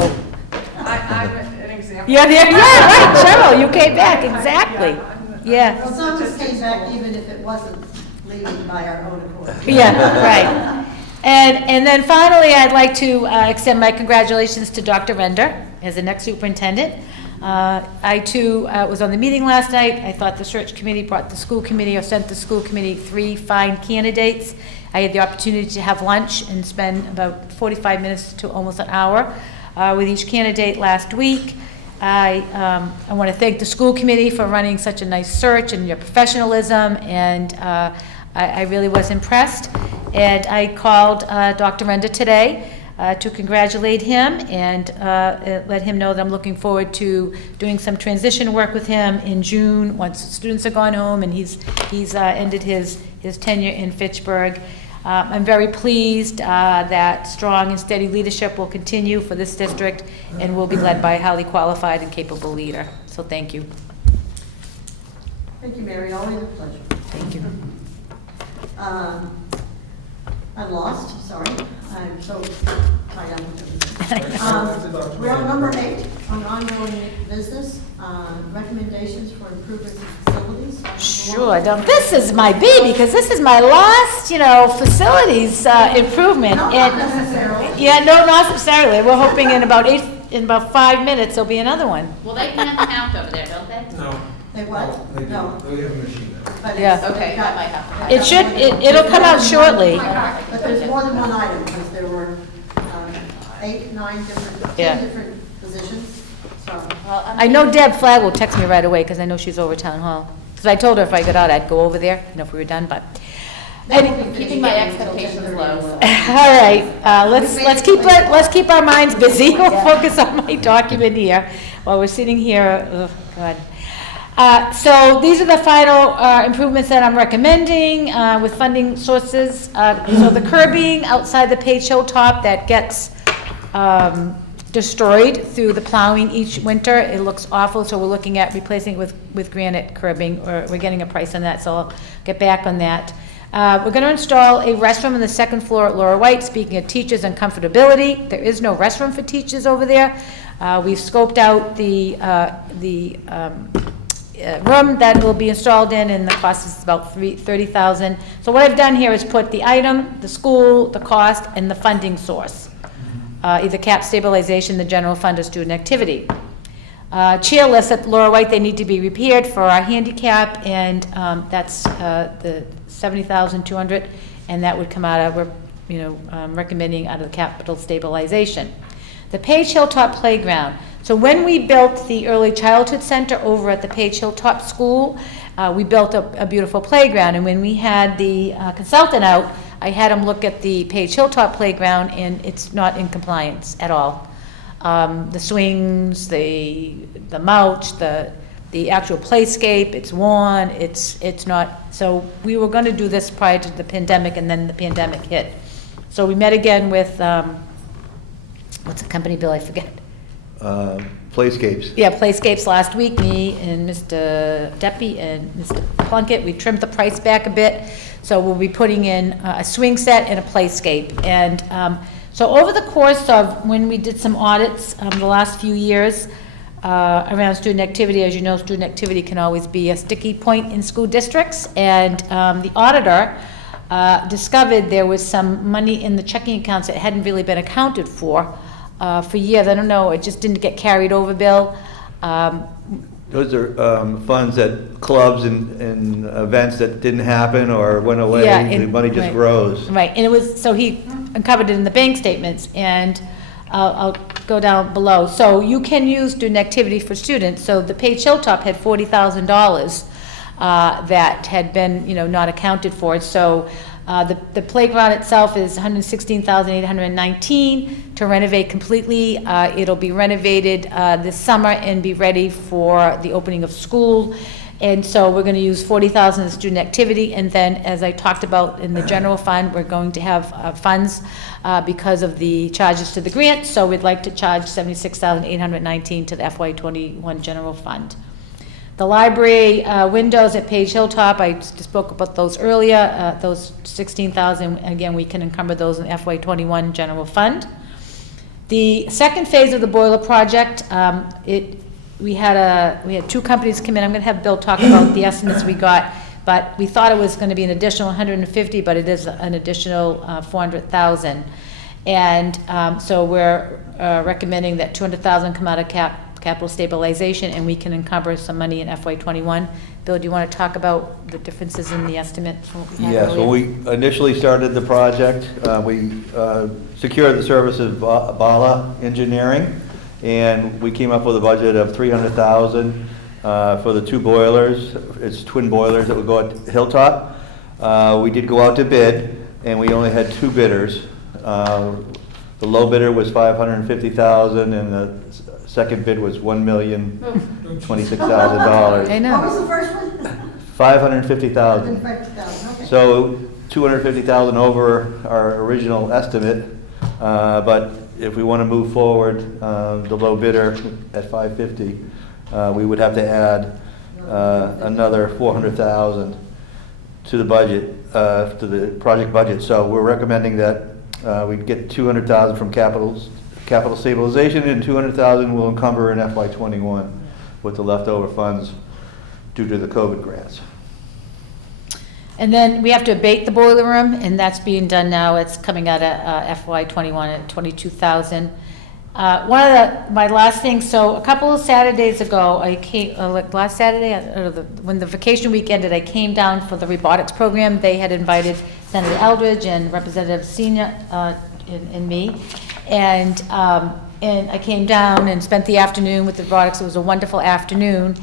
I'm an example. yeah, right, Cheryl, you came back, exactly. Yeah. Well, some of us came back even if it wasn't leaving by our own accord. Yeah, right. And then finally, I'd like to extend my congratulations to Dr. Render as the next superintendent. I too was on the meeting last night. I thought the search committee brought the school committee, or sent the school committee 3 fine candidates. I had the opportunity to have lunch and spend about 45 minutes to almost an hour with each candidate last week. I want to thank the school committee for running such a nice search and your professionalism, and I really was impressed. And I called Dr. Renda today to congratulate him and let him know that I'm looking forward to doing some transition work with him in June, once students are gone home and he's ended his tenure in Fitchburg. I'm very pleased that strong and steady leadership will continue for this district and will be led by a highly qualified and capable leader. So thank you. Thank you, Mary, always a pleasure. Thank you. I'm lost, sorry. I'm so tied up with everything. We're on number 8, on ongoing business, recommendations for improvements in facilities. Sure, this is my baby, because this is my last, facilities improvement. No, not necessarily. Yeah, no, not necessarily. We're hoping in about 5 minutes, there'll be another one. Well, they can count over there, don't they? No. They what? They do. No. They have a machine there. But Yeah. it's- Okay, they've that got- might help. they've It should, got- it'll come out shortly. But there's more than one item, because there were 8, 9 different, 10 Yeah. different positions, so. Well, I know Deb Flagg will text me right away, because I know she's over town hall. Because I told her if I got out, I'd go over there, if we were done, but. They won't be finished Keeping my until expectations 10:30 low. anyway. All right, let's keep our minds busy. We'll focus on my document here while we're sitting here. Oh, God. So these are the final improvements that I'm recommending with funding sources. So the curbing outside the Page Hill top that gets destroyed through the plowing each winter, it looks awful, so we're looking at replacing it with granite curbing, or we're getting a price on that, so I'll get back on that. We're going to install a restroom on the 2nd floor at Laura White. Speaking of teachers and comfortability, there is no restroom for teachers over there. We've scoped out the room that will be installed in, and the cost is about $30,000. So what I've done here is put the item, the school, the cost, and the funding source. Either cap stabilization, the general fund, or student activity. Chair lifts at Laura White, they need to be repaired for our handicap, and that's the $70,200, and that would come out of, we're recommending out of the capital stabilization. The Page Hilltop Playground. So when we built the Early Childhood Center over at the Page Hilltop School, we built a beautiful playground, and when we had the consultant out, I had him look at the Page Hilltop Playground, and it's not in compliance at all. The swings, the mulch, the actual playscape, it's worn, it's not, so we were gonna do this prior to the pandemic, and then the pandemic hit. So we met again with, what's the company, Bill, I forget. Playscapes. Yeah, Playscapes last week, me and Mr. Deppie and Mr. Plunkett, we trimmed the price back a bit. So we'll be putting in a swing set and a playscape. And so over the course of when we did some audits the last few years around student activity, as you know, student activity can always be a sticky point in school districts. And the auditor discovered there was some money in the checking accounts that hadn't really been accounted for years. I don't know, it just didn't get carried over, Bill. Those are funds that clubs and events that didn't happen or went away, Yeah, the and- money just right. rose. Right, and it was, so he uncovered it in the bank statements, and I'll go down below. So you can use student activity for students, so the Page Hilltop had $40,000 that had been, not accounted for. So the playground itself is $116,819 to renovate completely. It'll be renovated this summer and be ready for the opening of school. And so we're going to use $40,000 in student activity, and then, as I talked about in the general fund, we're going to have funds because of the charges to the grant. So we'd like to charge $76,819 to the FY21 general fund. The library windows at Page Hilltop, I just spoke about those earlier. Those $16,000, again, we can encumber those in FY21 general fund. The second phase of the boiler project, we had 2 companies come in. I'm going to have Bill talk about the estimates we got, but we thought it was going to be an additional $150,000, but it is an additional $400,000. And so we're recommending that $200,000 come out of capital stabilization, and we can encumber some money in FY '21. Bill, do you want to talk about the differences in the estimate? from what we had Yes, when earlier? we initially started the project, we secured the service of Bala Engineering, and we came up with a budget of $300,000 for the 2 boilers. It's twin boilers that would go at Hilltop. We did go out to bid, and we only had 2 bidders. The low bidder was $550,000, and the second bid was $1,026,000. I know. What was the first one? $550,000. Okay. So $250,000 over our original estimate, but if we want to move forward, the low bidder at $550, we would have to add another $400,000 to the budget, to the project budget. So we're recommending that we get $200,000 from capital stabilization, and $200,000 will encumber in FY '21 with the leftover funds due to the COVID grants. And then we have to abate the boiler room, and that's being done now. It's coming out of FY '21 at $22,000. My last thing, so a couple of Saturdays ago, I came, like last Saturday, when the vacation week ended, I came down for the robotics program. They had invited Senator Eldridge and Representative Senior and me. And I came down and spent the afternoon with the robotics. It was a wonderful afternoon.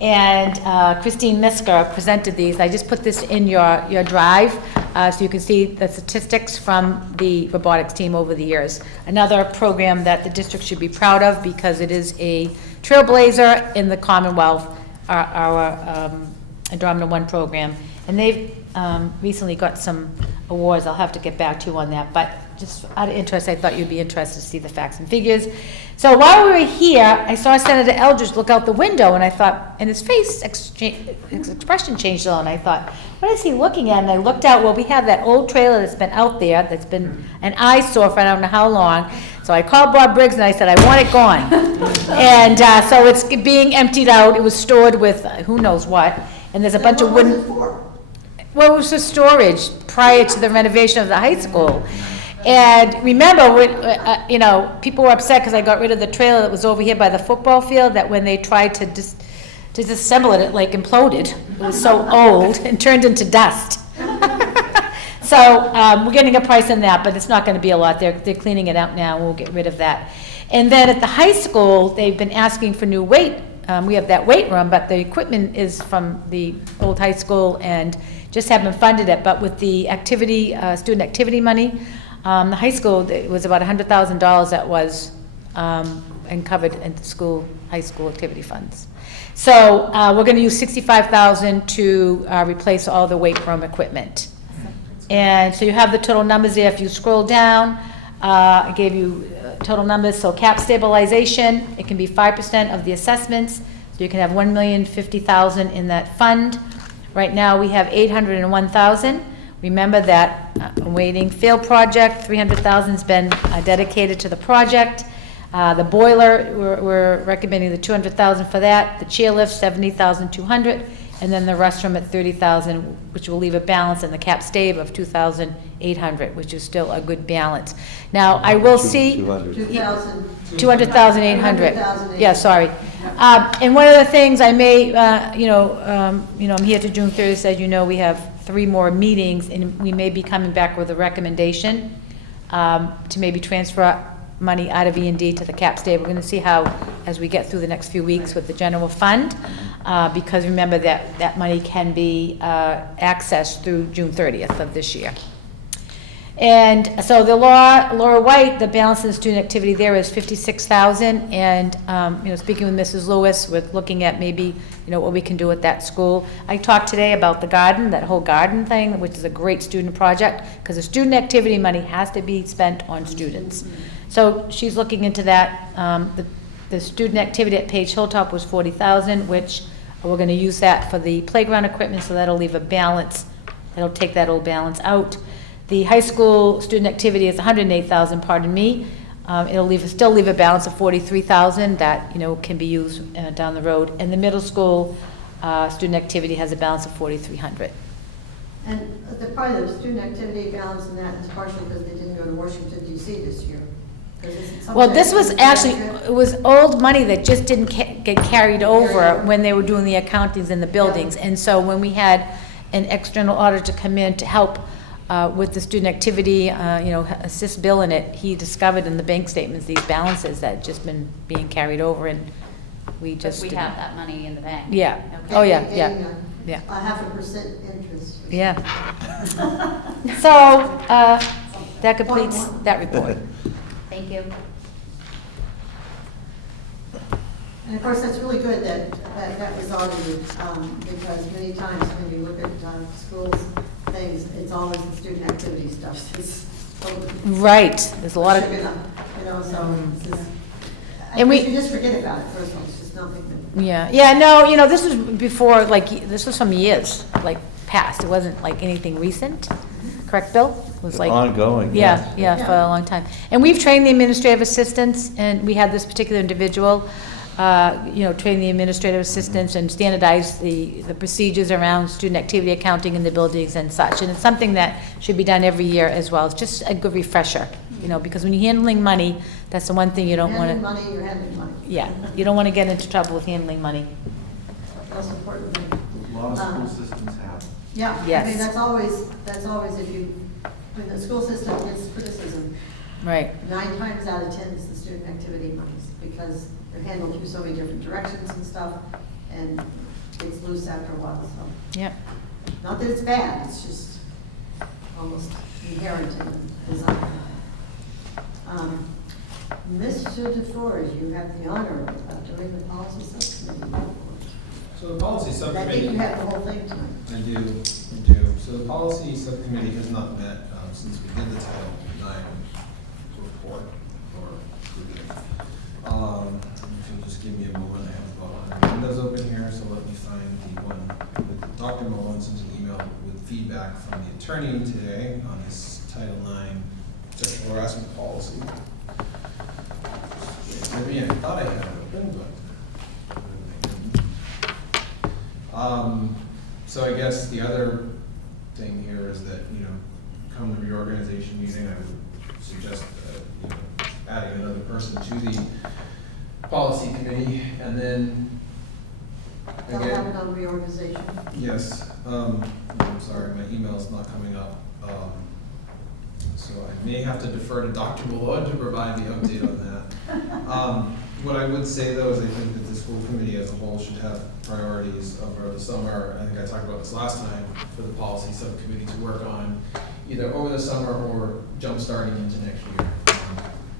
And Christine Miska presented these. I just put this in your drive so you can see the statistics from the robotics team over the years. Another program that the district should be proud of because it is a trailblazer in the Commonwealth, our Andromeda 1 program. And they've recently got some awards. I'll have to get back to you on that. But just out of interest, I thought you'd be interested to see the facts and figures. So while we were here, I saw Senator Eldridge look out the window, and I thought, and his face, his expression changed a little, and I thought, what is he looking at? And I looked out, well, we have that old trailer that's been out there, that's been an eyesore for I don't know how long. So I called Bob Briggs, and I said, I want it gone. And so it's being emptied out. It was stored with who knows what, and there's a bunch of wooden... What was it for? Well, it was for storage prior to the renovation of the high school. And remember, when, people were upset because I got rid of the trailer that was over here by the football field, that when they tried to disassemble it, it like imploded. It was so old and turned into dust. So we're getting a price on that, but it's not going to be a lot. They're cleaning it out now, and we'll get rid of that. And then at the high school, they've been asking for new weight. We have that weight room, but the equipment is from the old high school and just haven't funded it. But with the activity, student activity money, the high school, it was about $100,000 that was uncovered in the high school activity funds. So we're going to use $65,000 to replace all the weight room equipment. And so you have the total numbers there. If you scroll down, I gave you total numbers. So cap stabilization, it can be 5% of the assessments. So you can have $1,050,000 in that fund. Right now we have $801,000. Remember that awaiting field project, $300,000 has been dedicated to the project. The boiler, we're recommending the $200,000 for that. The chairlift, $70,200, and then the restroom at $30,000, which will leave a balance in the cap stave of $2,800, which is still a good balance. Now I will see 200,800. Yeah, sorry. And one of the things I may, I'm here to June 30th. As you know, we have 3 more meetings, and we may be coming back with a recommendation to maybe transfer money out of E&D to the cap stave. We're going to see how, as we get through the next few weeks with the general fund, because remember that money can be accessed through June 30th of this year. And so the Laura White, the balance in the student activity there is $56,000. And speaking with Mrs. Lewis, we're looking at maybe what we can do at that school. I talked today about the garden, that whole garden thing, which is a great student project, because the student activity money has to be spent on students. So she's looking into that. The student activity at Page Hilltop was $40,000, which we're going to use that for the playground equipment, so that'll leave a balance. That'll take that old balance out. The high school student activity is $108,000, pardon me. It'll still leave a balance of $43,000 that can be used down the road. And the middle school student activity has a balance of $4,300. And the part of the student activity balance in that is partially because they didn't go to Washington, D.C. this year. 'Cause it's Well, something this was that's actually, accurate. it was old money that just didn't get carried over when they were doing the accountings in the buildings. And so when we had an external auditor come in to help with the student activity, assist Bill in it, he discovered in the bank statements these balances that had just been being carried over, and we But just we didn't- have that money in the bank. Yeah. Okay. Oh, yeah, Getting yeah, yeah. a 0.5% interest. Yeah. So, that completes that report. Thank you. And of course, that's really good that was audited, because many times when you look at schools, things, it's always the student activity stuff. It's totally Right, there's a lot of, sugar, so it's just, And we- you just forget about it, first of all, it's just nothing that. yeah, no, this was before, this was from years, past, it wasn't anything recent, correct, Bill? It was Ongoing, Yeah, yes. yeah, for a long time. And we've trained the administrative assistants, and we had this particular individual, train the administrative assistants and standardize the procedures around student activity accounting in the buildings and such. And it's something that should be done every year as well. It's just a good refresher, because when you're handling money, that's the one thing you don't want Handling to, money, you're handling money. yeah, you don't want to get into trouble with handling money. Most important thing. A lot of school systems have. Yeah, I Yes. mean, that's always when the school system gets criticism, Right, 9 times out of 10 is the student activity monies, because they're handled through so many different directions and stuff, and it's loose after a while, so. yeah. Not that it's bad, it's just almost inherent in the design. Mr. DeForest, you have the honor of doing the policy subcommittee. So the policy I think subcommittee. you have the whole thing tonight. I do. So the policy subcommittee has not met since we did the Title IX report or review. If you'll just give me a moment, I have about 100 windows open here, so let me find the one that Dr. Mullen sent an email with feedback from the attorney today on this Title IX sexual harassment policy. I mean, I thought I had it open, but. So I guess the other thing here is that, come the reorganization meeting, I would suggest, adding another person to the policy committee, and then, That'll happen again, on reorganization. yes, I'm sorry, my email's not coming up. So I may have to defer to Dr. Malone to provide the update on that. What I would say though is I think that the school committee as a whole should have priorities over the summer. I think I talked about this last time for the policy subcommittee to work on either over the summer or jump starting into next year.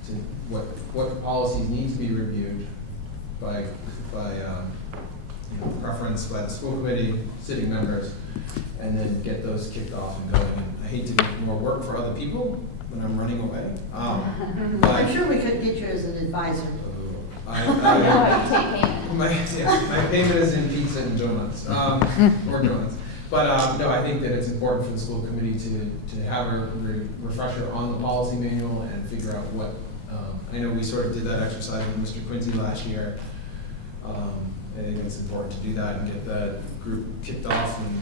To what policies need to be reviewed by preference by the school committee, sitting members, and then get those kicked off and going. And I hate to make more work for other people when I'm running away. But I'm sure we could get you as an advisor. My payment is in pizza and donuts, or donuts. But no, I think that it's important for the school committee to have a refresher on the policy manual and figure out what, I know we sort of did that exercise with Mr. Quincy last year. I think it's important to do that and get that group kicked off and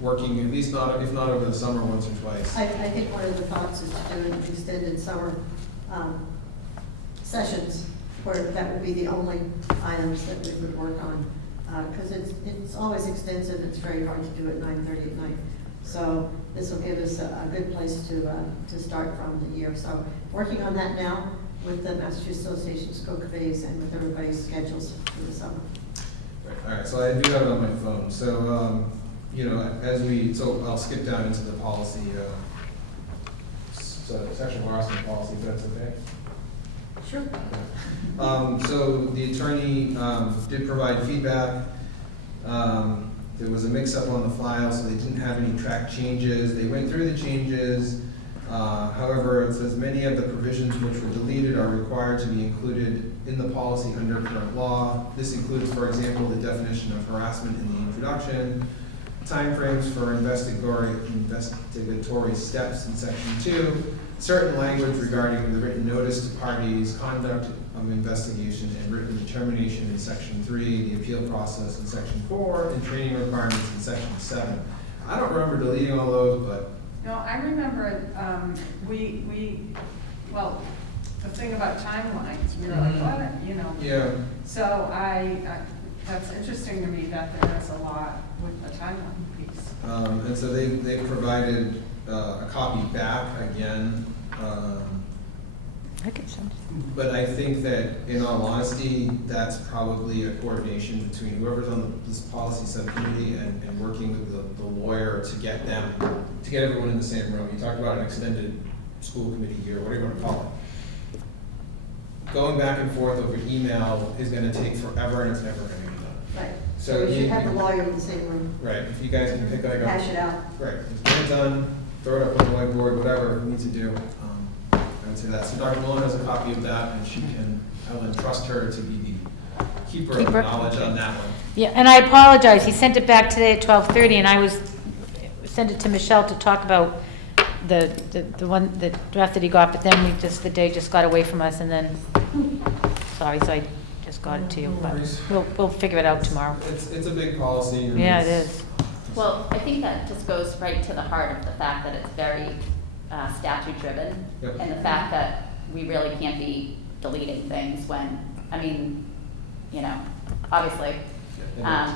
working, at least not, if not over the summer, once or twice. I think one of the thoughts is to do an extended summer sessions where that would be the only items that we would work on. Because it's always extensive, it's very hard to do at 9:30 at night. So this will give us a good place to start from the year. So working on that now with the Massachusetts Association of School Committees and with everybody's schedules for the summer. All right, so I do have it on my phone. So, so I'll skip down into the policy, sexual harassment policy, if that's okay. Sure. So the attorney did provide feedback. There was a mix-up on the file, so they didn't have any track changes. They went through the changes. However, it says many of the provisions which were deleted are required to be included in the policy under current law. This includes, for example, the definition of harassment in the introduction, timeframes for investigatory steps in section 2, certain language regarding the written notice to parties, conduct of investigation, and written determination in section 3, the appeal process in section 4, and training requirements in section 7. I don't remember deleting all those, but No, I remember, the thing about timelines, we were like, what, you know? Yeah. So that's interesting to me that there is a lot with the timeline piece. And so they provided a copy back again. Okay, so. But I think that, in all honesty, that's probably a coordination between whoever's on this policy subcommittee and working with the lawyer to get everyone in the same room. You talked about an extended school committee year, what are you gonna call it? Going back and forth over email is gonna take forever and it's never gonna get done. Right. So We you- should have the lawyer in the same room, Right, if you guys can pick like hash it out. right, get it done, throw it up on the whiteboard, whatever we need to do. I would say that. So Dr. Malone has a copy of that, and I will entrust her to be the keeper of Keeper. knowledge on that one. Yeah, and I apologize, he sent it back today at 12:30, and I sent it to Michelle to talk about the draft that he got, but then the day just got away from us, and then, sorry, so I just got it to you, No but worries. we'll figure it out tomorrow. It's a big policy. And Yeah, it it's- is. Well, I think that just goes right to the heart of the fact that it's very statute-driven. Yep. And the fact that we really can't be deleting things when, I mean, you know, obviously,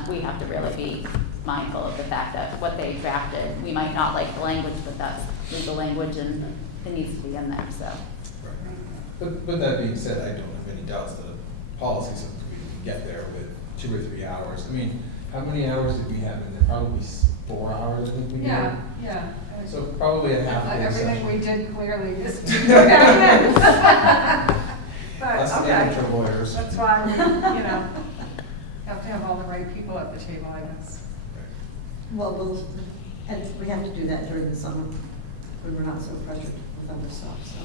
we have to really be mindful of the fact that what they drafted, we might not like the language, but that's legal language and it needs to be in there, so. Right. But that being said, I don't have any doubts that a policy subcommittee can get there with 2 or 3 hours. I mean, how many hours did we have in there? Probably 4 hours, I think we did. Yeah. So probably a half day Everything session. we did clearly just didn't go down in. But, Us okay. amateur lawyers. That's why we, have to have all the right people at the table, I guess. Well, and we have to do that during the summer, when we're not so pressured with other stuff, so.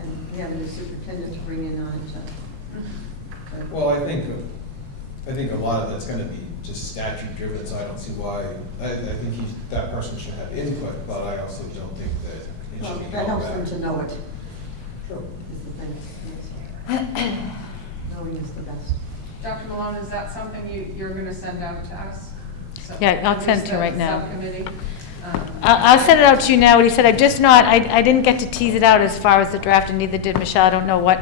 And we have a new superintendent to bring in on it, so. Well, I think a lot of that's gonna be just statute driven, so I don't see why, I think that person should have input, but I also don't think that it Well, should be that held helps them back. to know it. True. Is the thing. Yes. Knowing is the best. Dr. Malone, is that something you're gonna send out to us? So- Yeah, I'll send it to you right now. Subcommittee? I'll send it out to you now. What he said, I didn't get to tease it out as far as the draft, and neither did Michelle. I don't know what,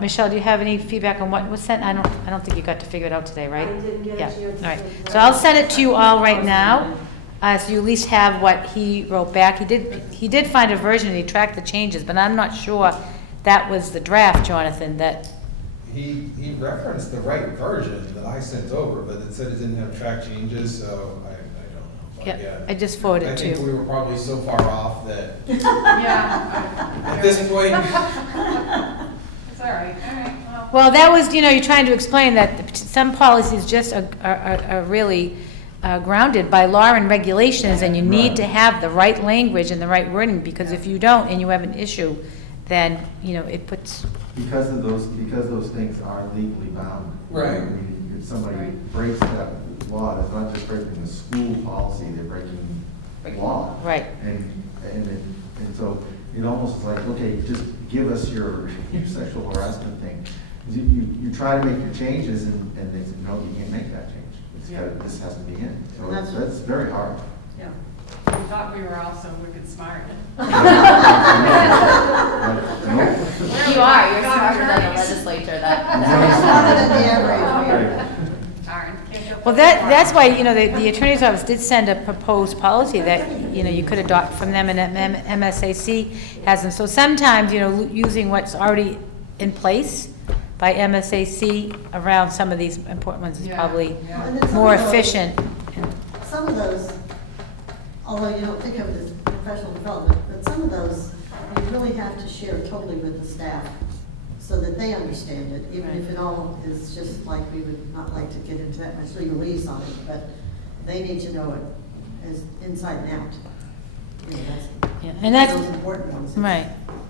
Michelle, do you have any feedback on what was sent? I don't think you got to figure it out today, right? I didn't get a Yeah, chance all right. to- So I'll send it to you all right now, so you at least have what he wrote back. He did find a version, and he tracked the changes, but I'm not sure that was the draft, Jonathan, that, He referenced the right version that I sent over, but it said it didn't have track changes, so I don't know. But yeah, I just forwarded I it to think you. we were probably so far off that Yeah. at this point, It's all right, well. Well, that was, you're trying to explain that some policies just are really grounded by law and regulations, and you need to have the right language and the right wording, because if you don't and you have an issue, then, it puts, Because those things are legally bound. Right. I mean, if somebody Right. breaks that law, it's not just breaking the school policy, they're breaking law. right. And so it almost is like, okay, just give us your sexual harassment thing. You try to make your changes and they say, no, you can't make that change. This has to be in. So that's very hard. Yeah. We thought we were all so wicked smart. You are, you're smarter than the legislature Smarter than the average. Darn, can't get Well, that far. that's why, the Attorney's Office did send a proposed policy that, you could adopt from them, and MSAC has them. So sometimes, using what's already in place by MSAC around some of these important ones is Yeah, probably yeah. And then some more of those- efficient. Some of those, although you don't think of it as professional development, but some of those, you really have to share totally with the staff so that they understand it, even if it all is just like, we would not like to get into that much legalese on it, but they need to know it as inside and out. Yeah, and that's- those important ones. Right.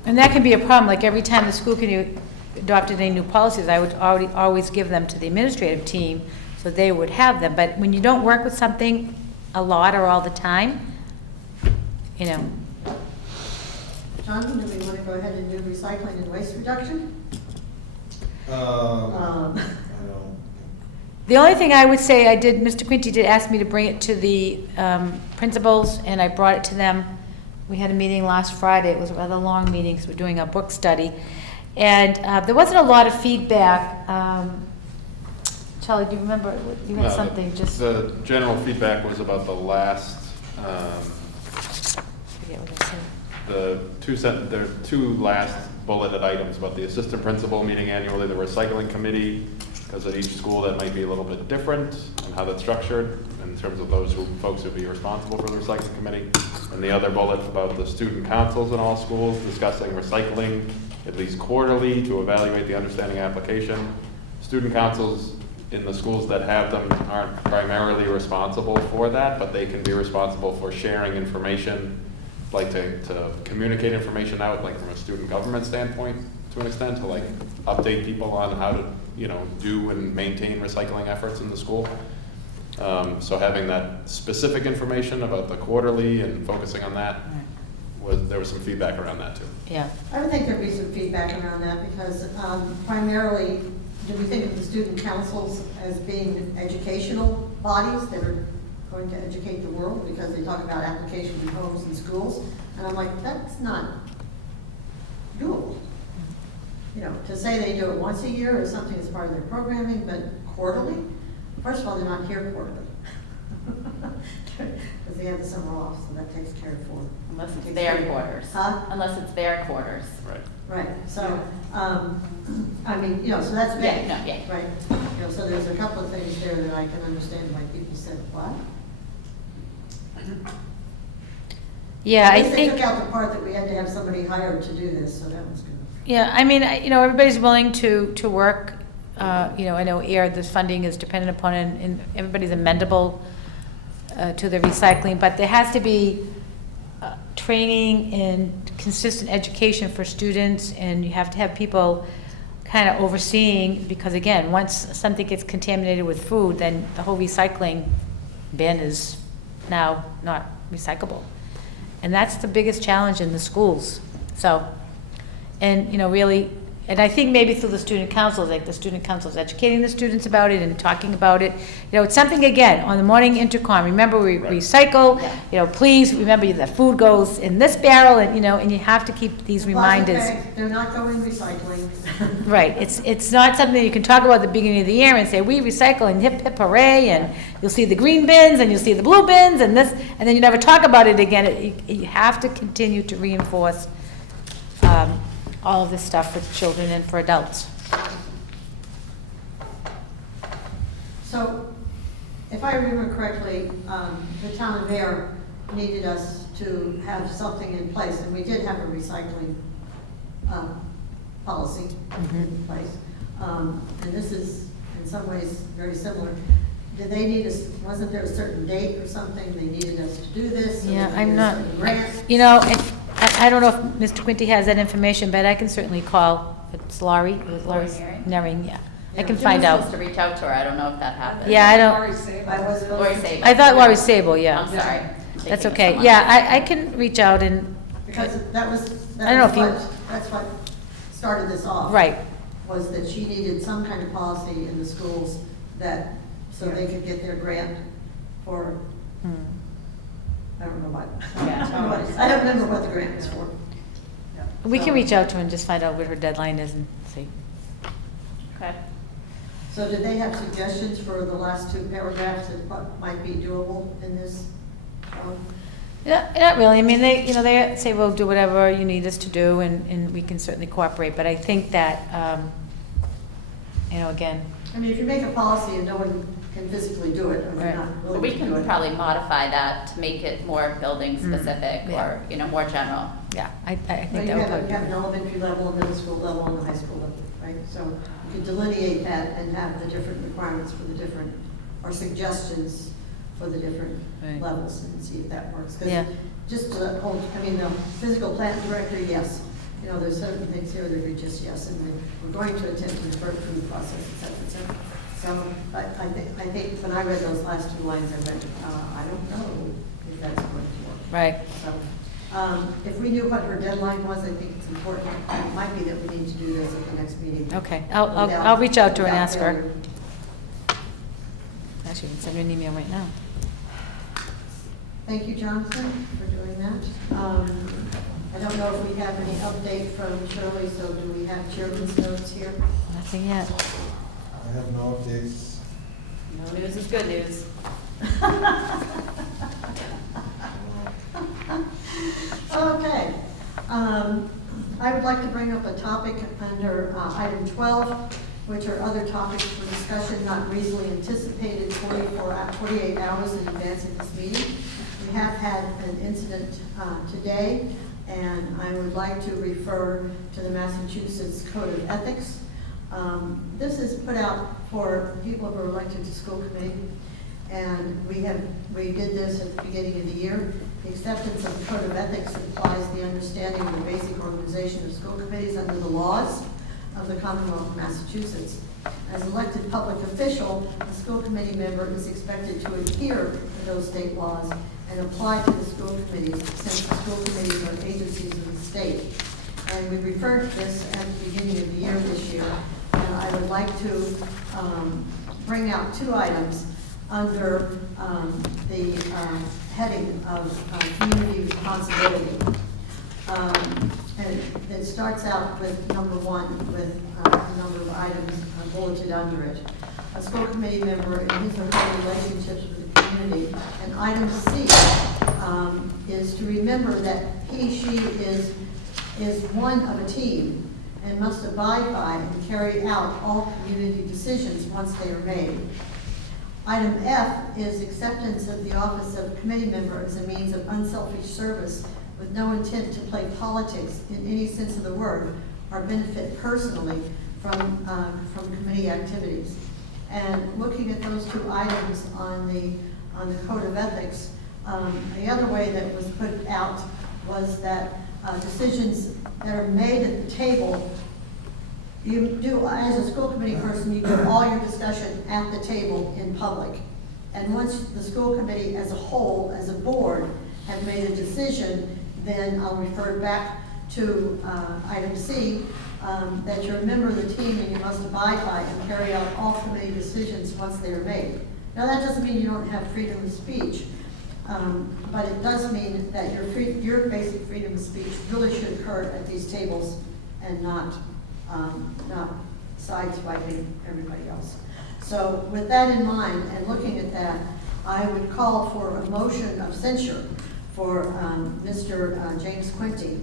And that can be a problem, like every time the school committee adopted any new policies, I would always give them to the administrative team, so they would have them. But when you don't work with something a lot or all the time, Jonathan, do we want to go ahead and do recycling and waste reduction? I don't. The only thing I would say Mr. Quinty did ask me to bring it to the principals, and I brought it to them We had a meeting last Friday. It was a rather long meeting because we're doing a book study. And there wasn't a lot of feedback. Charlie, do you remember, you had No, something just, The general feedback was about the last, I forget what I said. there are two last bulleted items about the assistant principal meeting annually, the recycling committee, because at each school that might be a little bit different and how that's structured in terms of those folks who would be responsible for the recycling committee. And the other bullet about the student councils in all schools discussing recycling at least quarterly to evaluate the understanding application. Student councils in the schools that have them aren't primarily responsible for that, but they can be responsible for sharing information, like to communicate information out, like from a student government standpoint to an extent, to like update people on how to, do and maintain recycling efforts in the school. So having that specific information about the quarterly and focusing on that, there was some feedback around that too. Yeah. I would think there'd be some feedback around that because primarily, do we think of the student councils as being educational bodies that are going to educate the world because they talk about applications in homes and schools? And I'm like, that's not doable. To say they do it once a year or something as part of their programming, but quarterly? First of all, they're not here quarterly. Because they have the summer off, so that takes care of for. Unless it's their quarters. Huh? Unless it's their quarters. Right. Right, so, so that's big. Yeah, no, yeah. Right, so there's a couple of things there that I can understand why people said, what? Yeah, I At least they think. took out the part that we had to have somebody hired to do this, so that was good. Yeah, I mean, everybody's willing to work. I know this funding is dependent upon it, and everybody's amendable to the recycling, but there has to be training and consistent education for students, and you have to have people kind of overseeing, because again, once something gets contaminated with food, then the whole recycling bin is now not recyclable. And that's the biggest challenge in the schools. So, and really, and I think maybe through the student councils, like the student councils educating the students about it and talking about it. It's something, again, on the morning intercom, remember we recycle, please remember that food goes in this barrel, and you have to keep these reminders. Plastic bags, they're not going recycling. Right, it's not something you can talk about at the beginning of the year and say, we recycle and hip hip hooray, and you'll see the green bins and you'll see the blue bins and this, and then you never talk about it again. You have to continue to reinforce all of this stuff for children and for adults. So, if I remember correctly, the town mayor needed us to have something in place, and we did have a recycling policy in place. And this is, in some ways, very similar. Did they need us, wasn't there a certain date or something, they needed us to do this? Yeah, or I'm not, grants? I don't know if Mr. Quinty has that information, but I can certainly call, it's Laurie, Nering, yeah. I can Jim find I was out. supposed to reach out to her, I don't know if that happened. Yeah, I don't, Lori Sable. I was. Lori Sable. I thought Laurie Sable, I'm yeah. sorry. I'm That's thinking of okay. someone Yeah, else. I can reach out and, Because that was, I don't know if you- that's what started this off. right, Was that she needed some kind of policy in the schools that, so they could get their grant for, I don't know what. Yeah. I don't remember what the grant was for. we So- can reach out to her and just find out what her deadline is and see. Okay. So did they have suggestions for the last two paragraphs that what might be doable in this? Not really, I mean, they say, well, do whatever you need us to do, and we can certainly cooperate, but I think that, again, I mean, if you make a policy and no one can physically do it, or Right. not But willing we to do can it. probably modify that to make it more building specific Yeah. or, more general. yeah, I But think you that would have probably you have be. an elementary level, a middle school level, and a high school level, right? So you can delineate that and have the different requirements for the different, or suggestions for the different Right. levels and see if that works. 'Cause Yeah. just the whole, the physical plant director, yes. There's certain things here that are just yes, and we're going to attempt to defer through the process, et cetera, et cetera. So, but I think when I read those last two lines, I read, I don't know if that's going to work. Right, So, if we knew what her dedeadline was, I think it's important. It might be that we need to do this at the next meeting. okay, Without- I'll reach out to her and without ask her. failure. Actually, I can send her an email right now. Thank you, Jonathan, for doing that. know if we have any update from Shirley, so do we have chairman's notes here? Nothing yet. I have no updates. No news is good news. Okay. I would like to bring up a topic under item 12, which are other topics for discussion not reasonably anticipated 48 hours in advance of this meeting. We have had an incident today, and I would like to refer to the Massachusetts Code of Ethics. This is put out for people who are elected to school committee, and we did this at the beginning of the year. The acceptance of the Code of Ethics implies the understanding of the basic organization of school committees under the laws of the Commonwealth of Massachusetts. As elected public official, a school committee member is expected to adhere to those state laws and apply to the school committees, since the school committees are agencies of the state. And we referred to this at the beginning of the year this year. And I would like to bring out two items under the heading of community responsibility. And it starts out with number one, with a number of items bulleted under it. A school committee member in his or her relationships with the community. And item C is to remember that he, she is one of a team and must abide by and carry out all community decisions once they are made. Item F is acceptance of the office of committee member as a means of unselfish service with no intent to play politics in any sense of the word or benefit personally from committee activities. And looking at those two items on the Code of Ethics, the other way that was put out was that decisions that are made at the table, you do, as a school committee person, you do all your discussion at the table in public. And once the school committee as a whole, as a board, have made a decision, then I'll refer back to item C, that you're a member of the team and you must abide by and carry out all committee decisions once they are made. Now that doesn't mean you don't have freedom of speech, but it does mean that your basic freedom of speech really should occur at these tables and not sideswiping everybody else. So with that in mind and looking at that, I would call for a motion of censure for Mr. James Quinty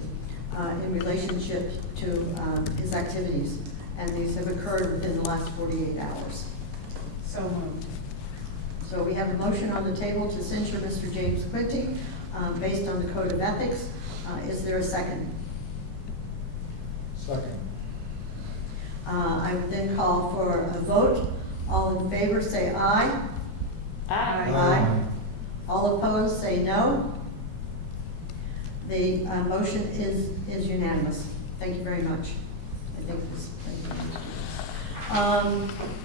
in relationship to his activities. And these have occurred within the last 48 hours. So moved. So we have a motion on the table to censure Mr. James Quinty based on the Code of Ethics. Is there a second? Second. I would then call for a vote. All in favor say aye. Aye. All opposed say no. The motion is unanimous. Thank you very much. I think this.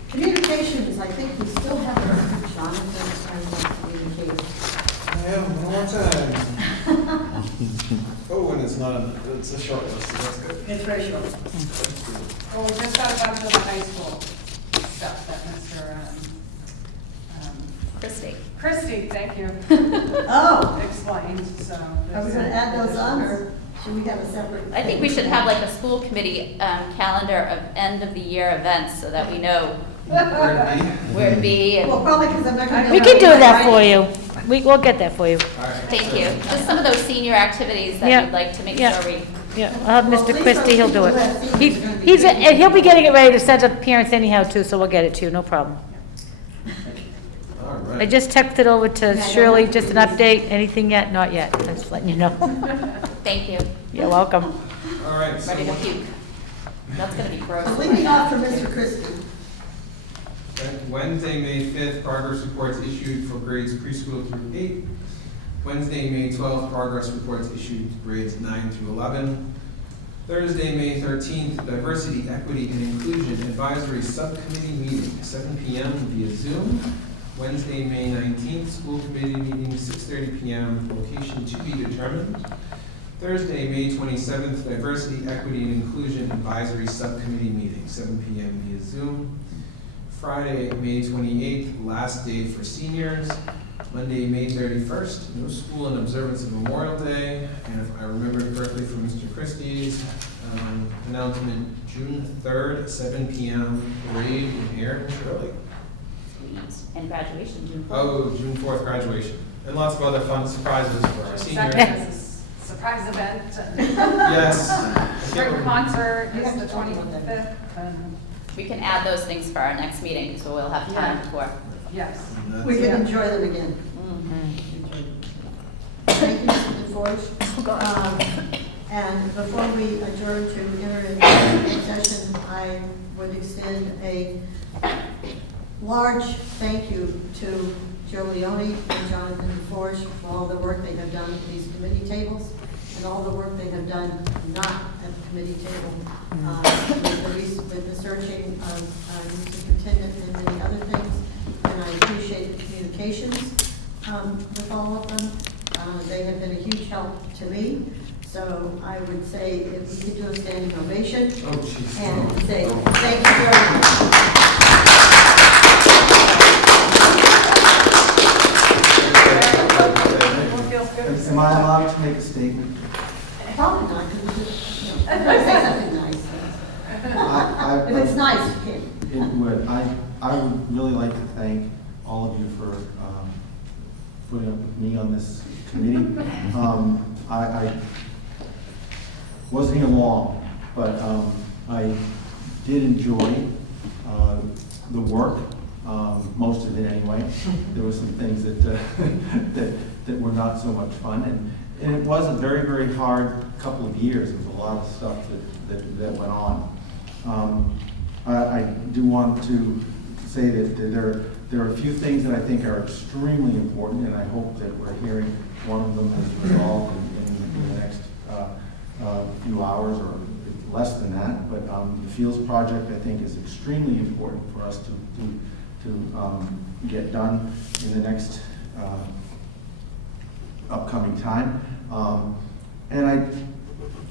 Communications, I think we still have Mr. Jonathan trying to communicate. I have one more time. Oh, and it's a short list, so that's good. It's very short. Well, we just got a bunch of the high school stuff that Mr. Christie, thank you, Oh, explained, so. are we going to add those on, or should we have a separate? I think we should have like a school committee calendar of end of the year events so that we know where to be. And Well, probably because I'm not going to. We can do that for you. We'll get that for you. thank you. Just some of those senior activities that Yeah. we'd like to make Yeah. sure we. Yeah, I'll have Well, Mr. please Christie, he'll do it. tell people that He's, seniors are gonna be he's, busy. and he'll be getting it ready to send to parents anyhow too, so we'll get it to you, no problem. All I right. just texted over to Yeah, Shirley, no. just an update, anything yet? Not yet, just letting you know. Thank you. You're welcome. All right. So Ready to puke. That's gonna be gross. Leading off from Mr. Christie. Wednesday, May 5th, progress reports issued for grades preschool through 8. Wednesday, May 12th, progress reports issued to grades 9 through 11. Thursday, May 13th, Diversity, Equity, and Inclusion Advisory Subcommittee meeting, 7 p.m. via Zoom. Wednesday, May 19th, school committee meeting, 6:30 p.m., location to be determined. Thursday, May 27th, Diversity, Equity, and Inclusion Advisory Subcommittee meeting, 7 p.m. via Zoom. Friday, May 28th, last day for seniors. Monday, May 31st, no school in observance of Memorial Day. And if I remember correctly from Mr. announcement, June 3rd, 7 p.m. parade in Air Shirley. And graduation, June 4th. Oh, June 4th graduation. And lots of other fun surprises for our seniors. Second is a surprise event. Yes. Spring concert You is have the to tell me what that 25th. and We can add those things for our next meeting, so we'll have time Yeah. before. Yes. We Yeah. can enjoy them again. Thank you, Mr. DeForge. And before we adjourn to enter into executive session, I would extend a large thank you to Joe Leone and Jonathan DeForge for all the work they have done at these committee tables and all the work they have done not at the committee table, with the searching of the superintendent and many other things. And I appreciate the communications with all of them. They have been a huge help to me. So I would say if we could do a standing ovation Oh, jeez. and say thank you very much. Everyone feels good. Am I allowed to make a statement? Probably not, because it's just, you know, say something nice. If it's nice, you can. It would. I would really like to thank all of you for putting up with me on this committee. I wasn't here long, but I did enjoy the work, most of it anyway. There were some things that were not so much fun, and it was a very, very hard couple of years. There was a lot of stuff that went on. I do want to say that there are a few things that I think are extremely important, and I hope that we're hearing one of them is resolved in the next few hours or less than that. But the Fields project, I think, is extremely important for us to get done in the next upcoming time. And I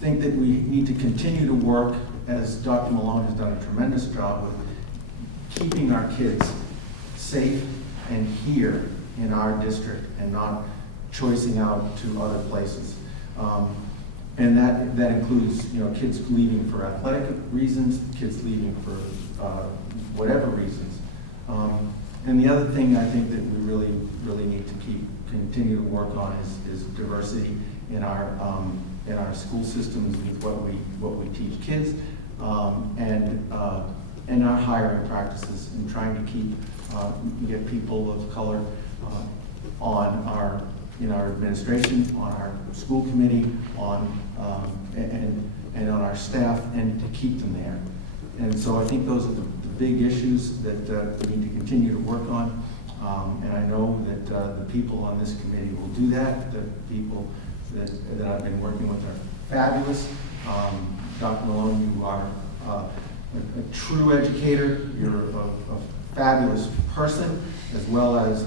think that we need to continue to work, as Dr. Malone has done a tremendous job with, keeping our kids safe and here in our district and not choicing out to other places. And that includes, you know, kids leaving for athletic reasons, kids leaving for whatever reasons. And the other thing I think that we really need to continue to work on is diversity in our school systems with what we teach kids, and our hiring practices, and trying to get people of color in our administration, on our school committee, and on our staff, and to keep them there. And so I think those are the big issues that we need to continue to work on. And I know that the people on this committee will do that. The people that I've been working with are fabulous. Dr. Malone, you are a true educator. You're a fabulous person, as well as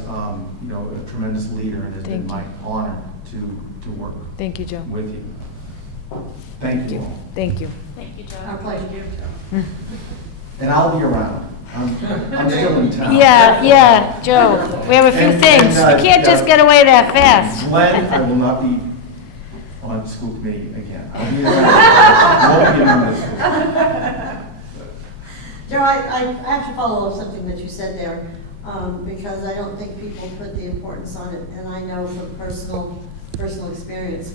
you know, a tremendous leader, and it's been my honor to work Thank you, Joe. with you. Thank you all. Thank you. Thank you, Joe. Our pleasure. And I'll be around. I'm still in town. Yeah, Joe, we have a few And- things. and, You can't just get away that fast. Glenn, I will not be on school committee again. I'll be around. Won't be on this school. Joe, I have to follow up something that you said there, because I don't think people put the importance on it, and I know from personal experience,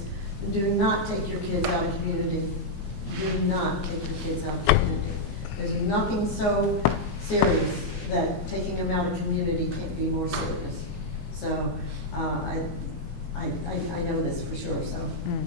do not take your kids out of community. Do not take your kids out of community. There's nothing so serious that taking them out of community can't be more serious. So, I know this for sure, so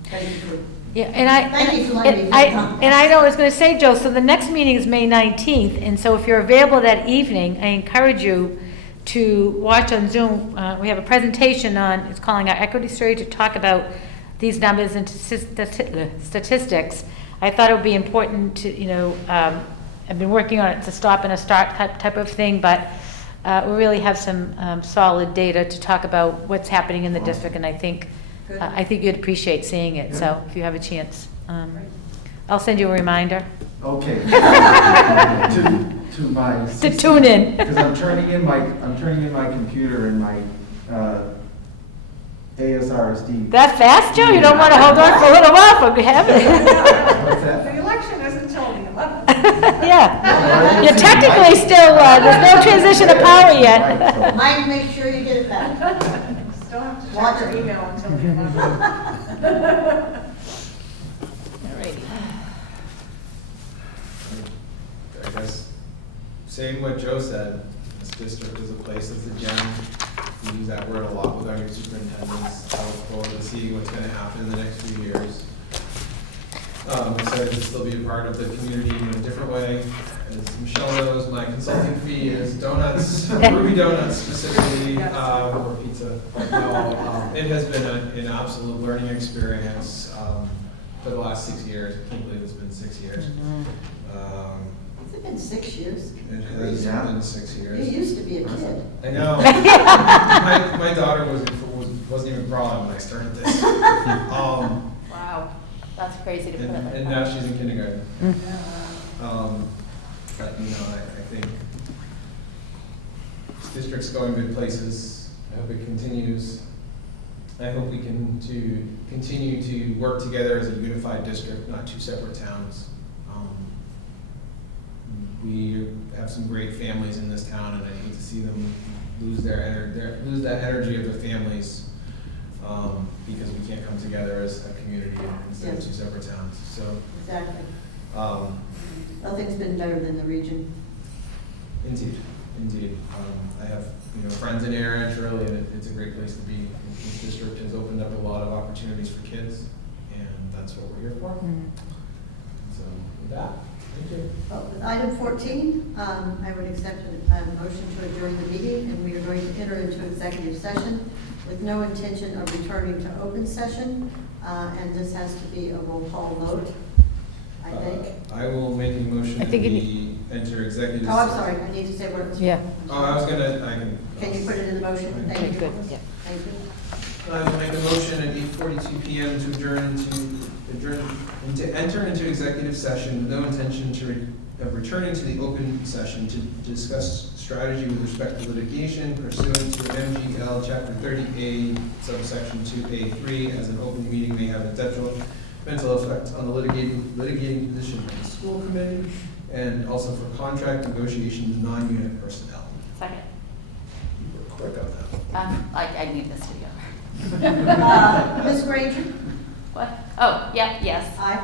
thank you for. Yeah, and Thank you for letting me come. and I know I was going to say, Joe, so the next meeting is May 19th, and so if you're available that evening, I encourage you to watch on Zoom. We have a presentation on, it's calling our equity story, to talk about these numbers and statistics. I thought it would be important to, you know, I've been working on it to stop and a start type of thing, but we really have some solid data to talk about what's happening in the district, and I think you'd appreciate seeing it. So if you have a chance, I'll send you a reminder. Okay. To tune in. Because I'm turning in my computer and my ASRSD. That fast, Joe? You don't want to hold on for a little while, for heaven. What's that? The election isn't until Yeah. You're technically still, there's no transition of power yet. Mike, make sure you get it back. Still have to Watch check it. your email until the end. I guess, saying what Joe said, this district is a place that's a gem. We use that word a lot with our new superintendents. I look forward to seeing what's gonna happen in the next few years. I'm excited to still be a part of the community in a different way. As Michelle knows, my consulting fee is donuts, Ruby Donuts specifically, or pizza. But no, it has been an absolute learning experience for the last 6 years. I can't believe it's been 6 years. Has it been 6 years? It has been 6 You years. used to be a kid. I know. My daughter wasn't even crawling when I started this. Wow, that's crazy to put it like And that. now she's in kindergarten. But, you know, I think this district's going good places. I hope it continues. I hope we can continue to work together as a unified district, not two separate towns. We have some great families in this town, and I hate to see them lose lose that energy of their families because we can't come together as a community instead of two separate towns. So, Exactly. Nothing's been better than the region. Indeed. I have friends in Aaron, Shirley, and it's a great place to be. This district has opened up a lot of opportunities for kids, and that's what we're here for. So with that, thank you. Well, with item 14, I would accept a motion to adjourn the meeting, and we are going to enter into executive session with no intention of returning to open session, and this has to be a roll call vote, I think. I will make a motion I that think you we enter executive. Oh, I'm sorry, I need to say what it was. Yeah. Oh, I can. Can you put it in the motion? Thank Okay, you. good, yeah. Thank you. I will make a motion at 8:42 PM to enter into executive session with no intention of returning to the open session to discuss strategy with respect to litigation pursuant to MGL Chapter 30A, subsection 2A3, as an open meeting may have a detrimental effect on the litigating position of the school committee, and also for contract negotiations, non-unit personnel. Second. You were quick on that. I need this to go. Ms. Granger? What? Oh, yeah, yes. Aye.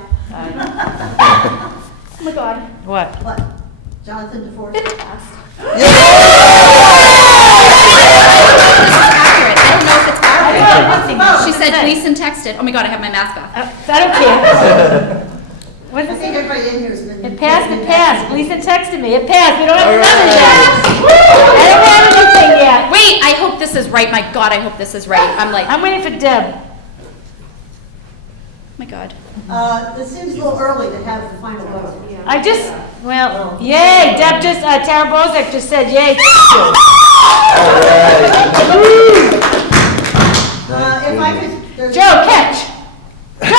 Oh my God. What? What? Jonathan DeForest? It's passed. Accurate. I don't know if it's accurate. She said Gleason texted. Oh my God, I have my mask off. I don't care. What I is think it? everybody in here has been. It passed. Lisa texted me. It passed. We don't have another yet. I don't have anything yet. Wait, I hope this is right. My God, I hope this is right. I'm like, oh I'm waiting for Deb. my God. This seems a little early to have the final vote. Yay, Deb Tara Bozak just said yay. If I could, Joe, catch. Joe.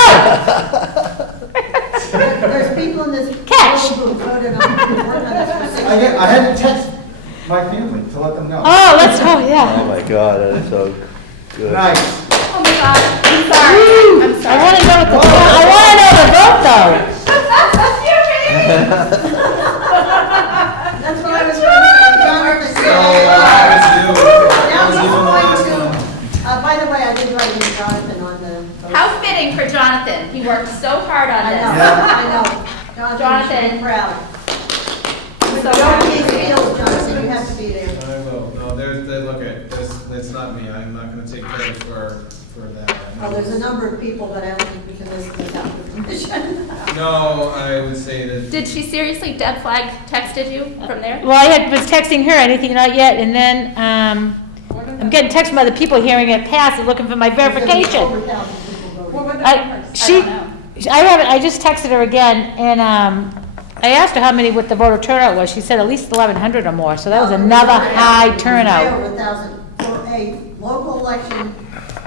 there's people in this. Catch. Who voted on, worked on this for 6 I years. had to text my family to let them know. Oh, yeah. Oh, my God, that is so good. Nice. Oh my God. I'm sorry. I'm I sorry. want to know the vote, though. That's what I was going to say, Jonathan. So, I was Now even the last he's one. going to, by the way, I did write in Jonathan on the. How fitting for Jonathan. He worked so hard on I this. know, I know. Jonathan, you should be proud. I'm so Don't happy. be field, Jonathan, you have to be there. I will. No, look at this. It's not me. I'm not going to take credit for that. Oh, there's a number of people, but I don't think we can list them without the permission. No, I would say that. Did she seriously, Deb Flag texted you from there? Well, I was texting her, anything not yet, and then I'm getting texts from other people hearing it pass and looking for my verification. Over 1,000 people voted. What were the I numbers? she, don't I haven't. I just texted her again, and I asked her how many what the voter turnout was. She said at least 1,100 or more. So that was another high Way turnout. over 1,000 for a local election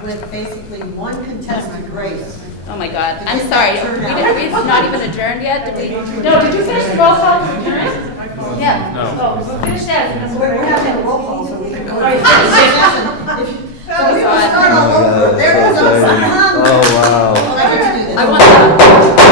with basically one contested race. Oh my God. I'm sorry. We've not even adjourned yet, did we? No, did you finish the roll call? Yeah. No. Oh, we'll finish that. and then We're we'll- having a roll call, so we can go. All right, So we will start all over. There goes Oh, wow. Well, I get to do this. I want to.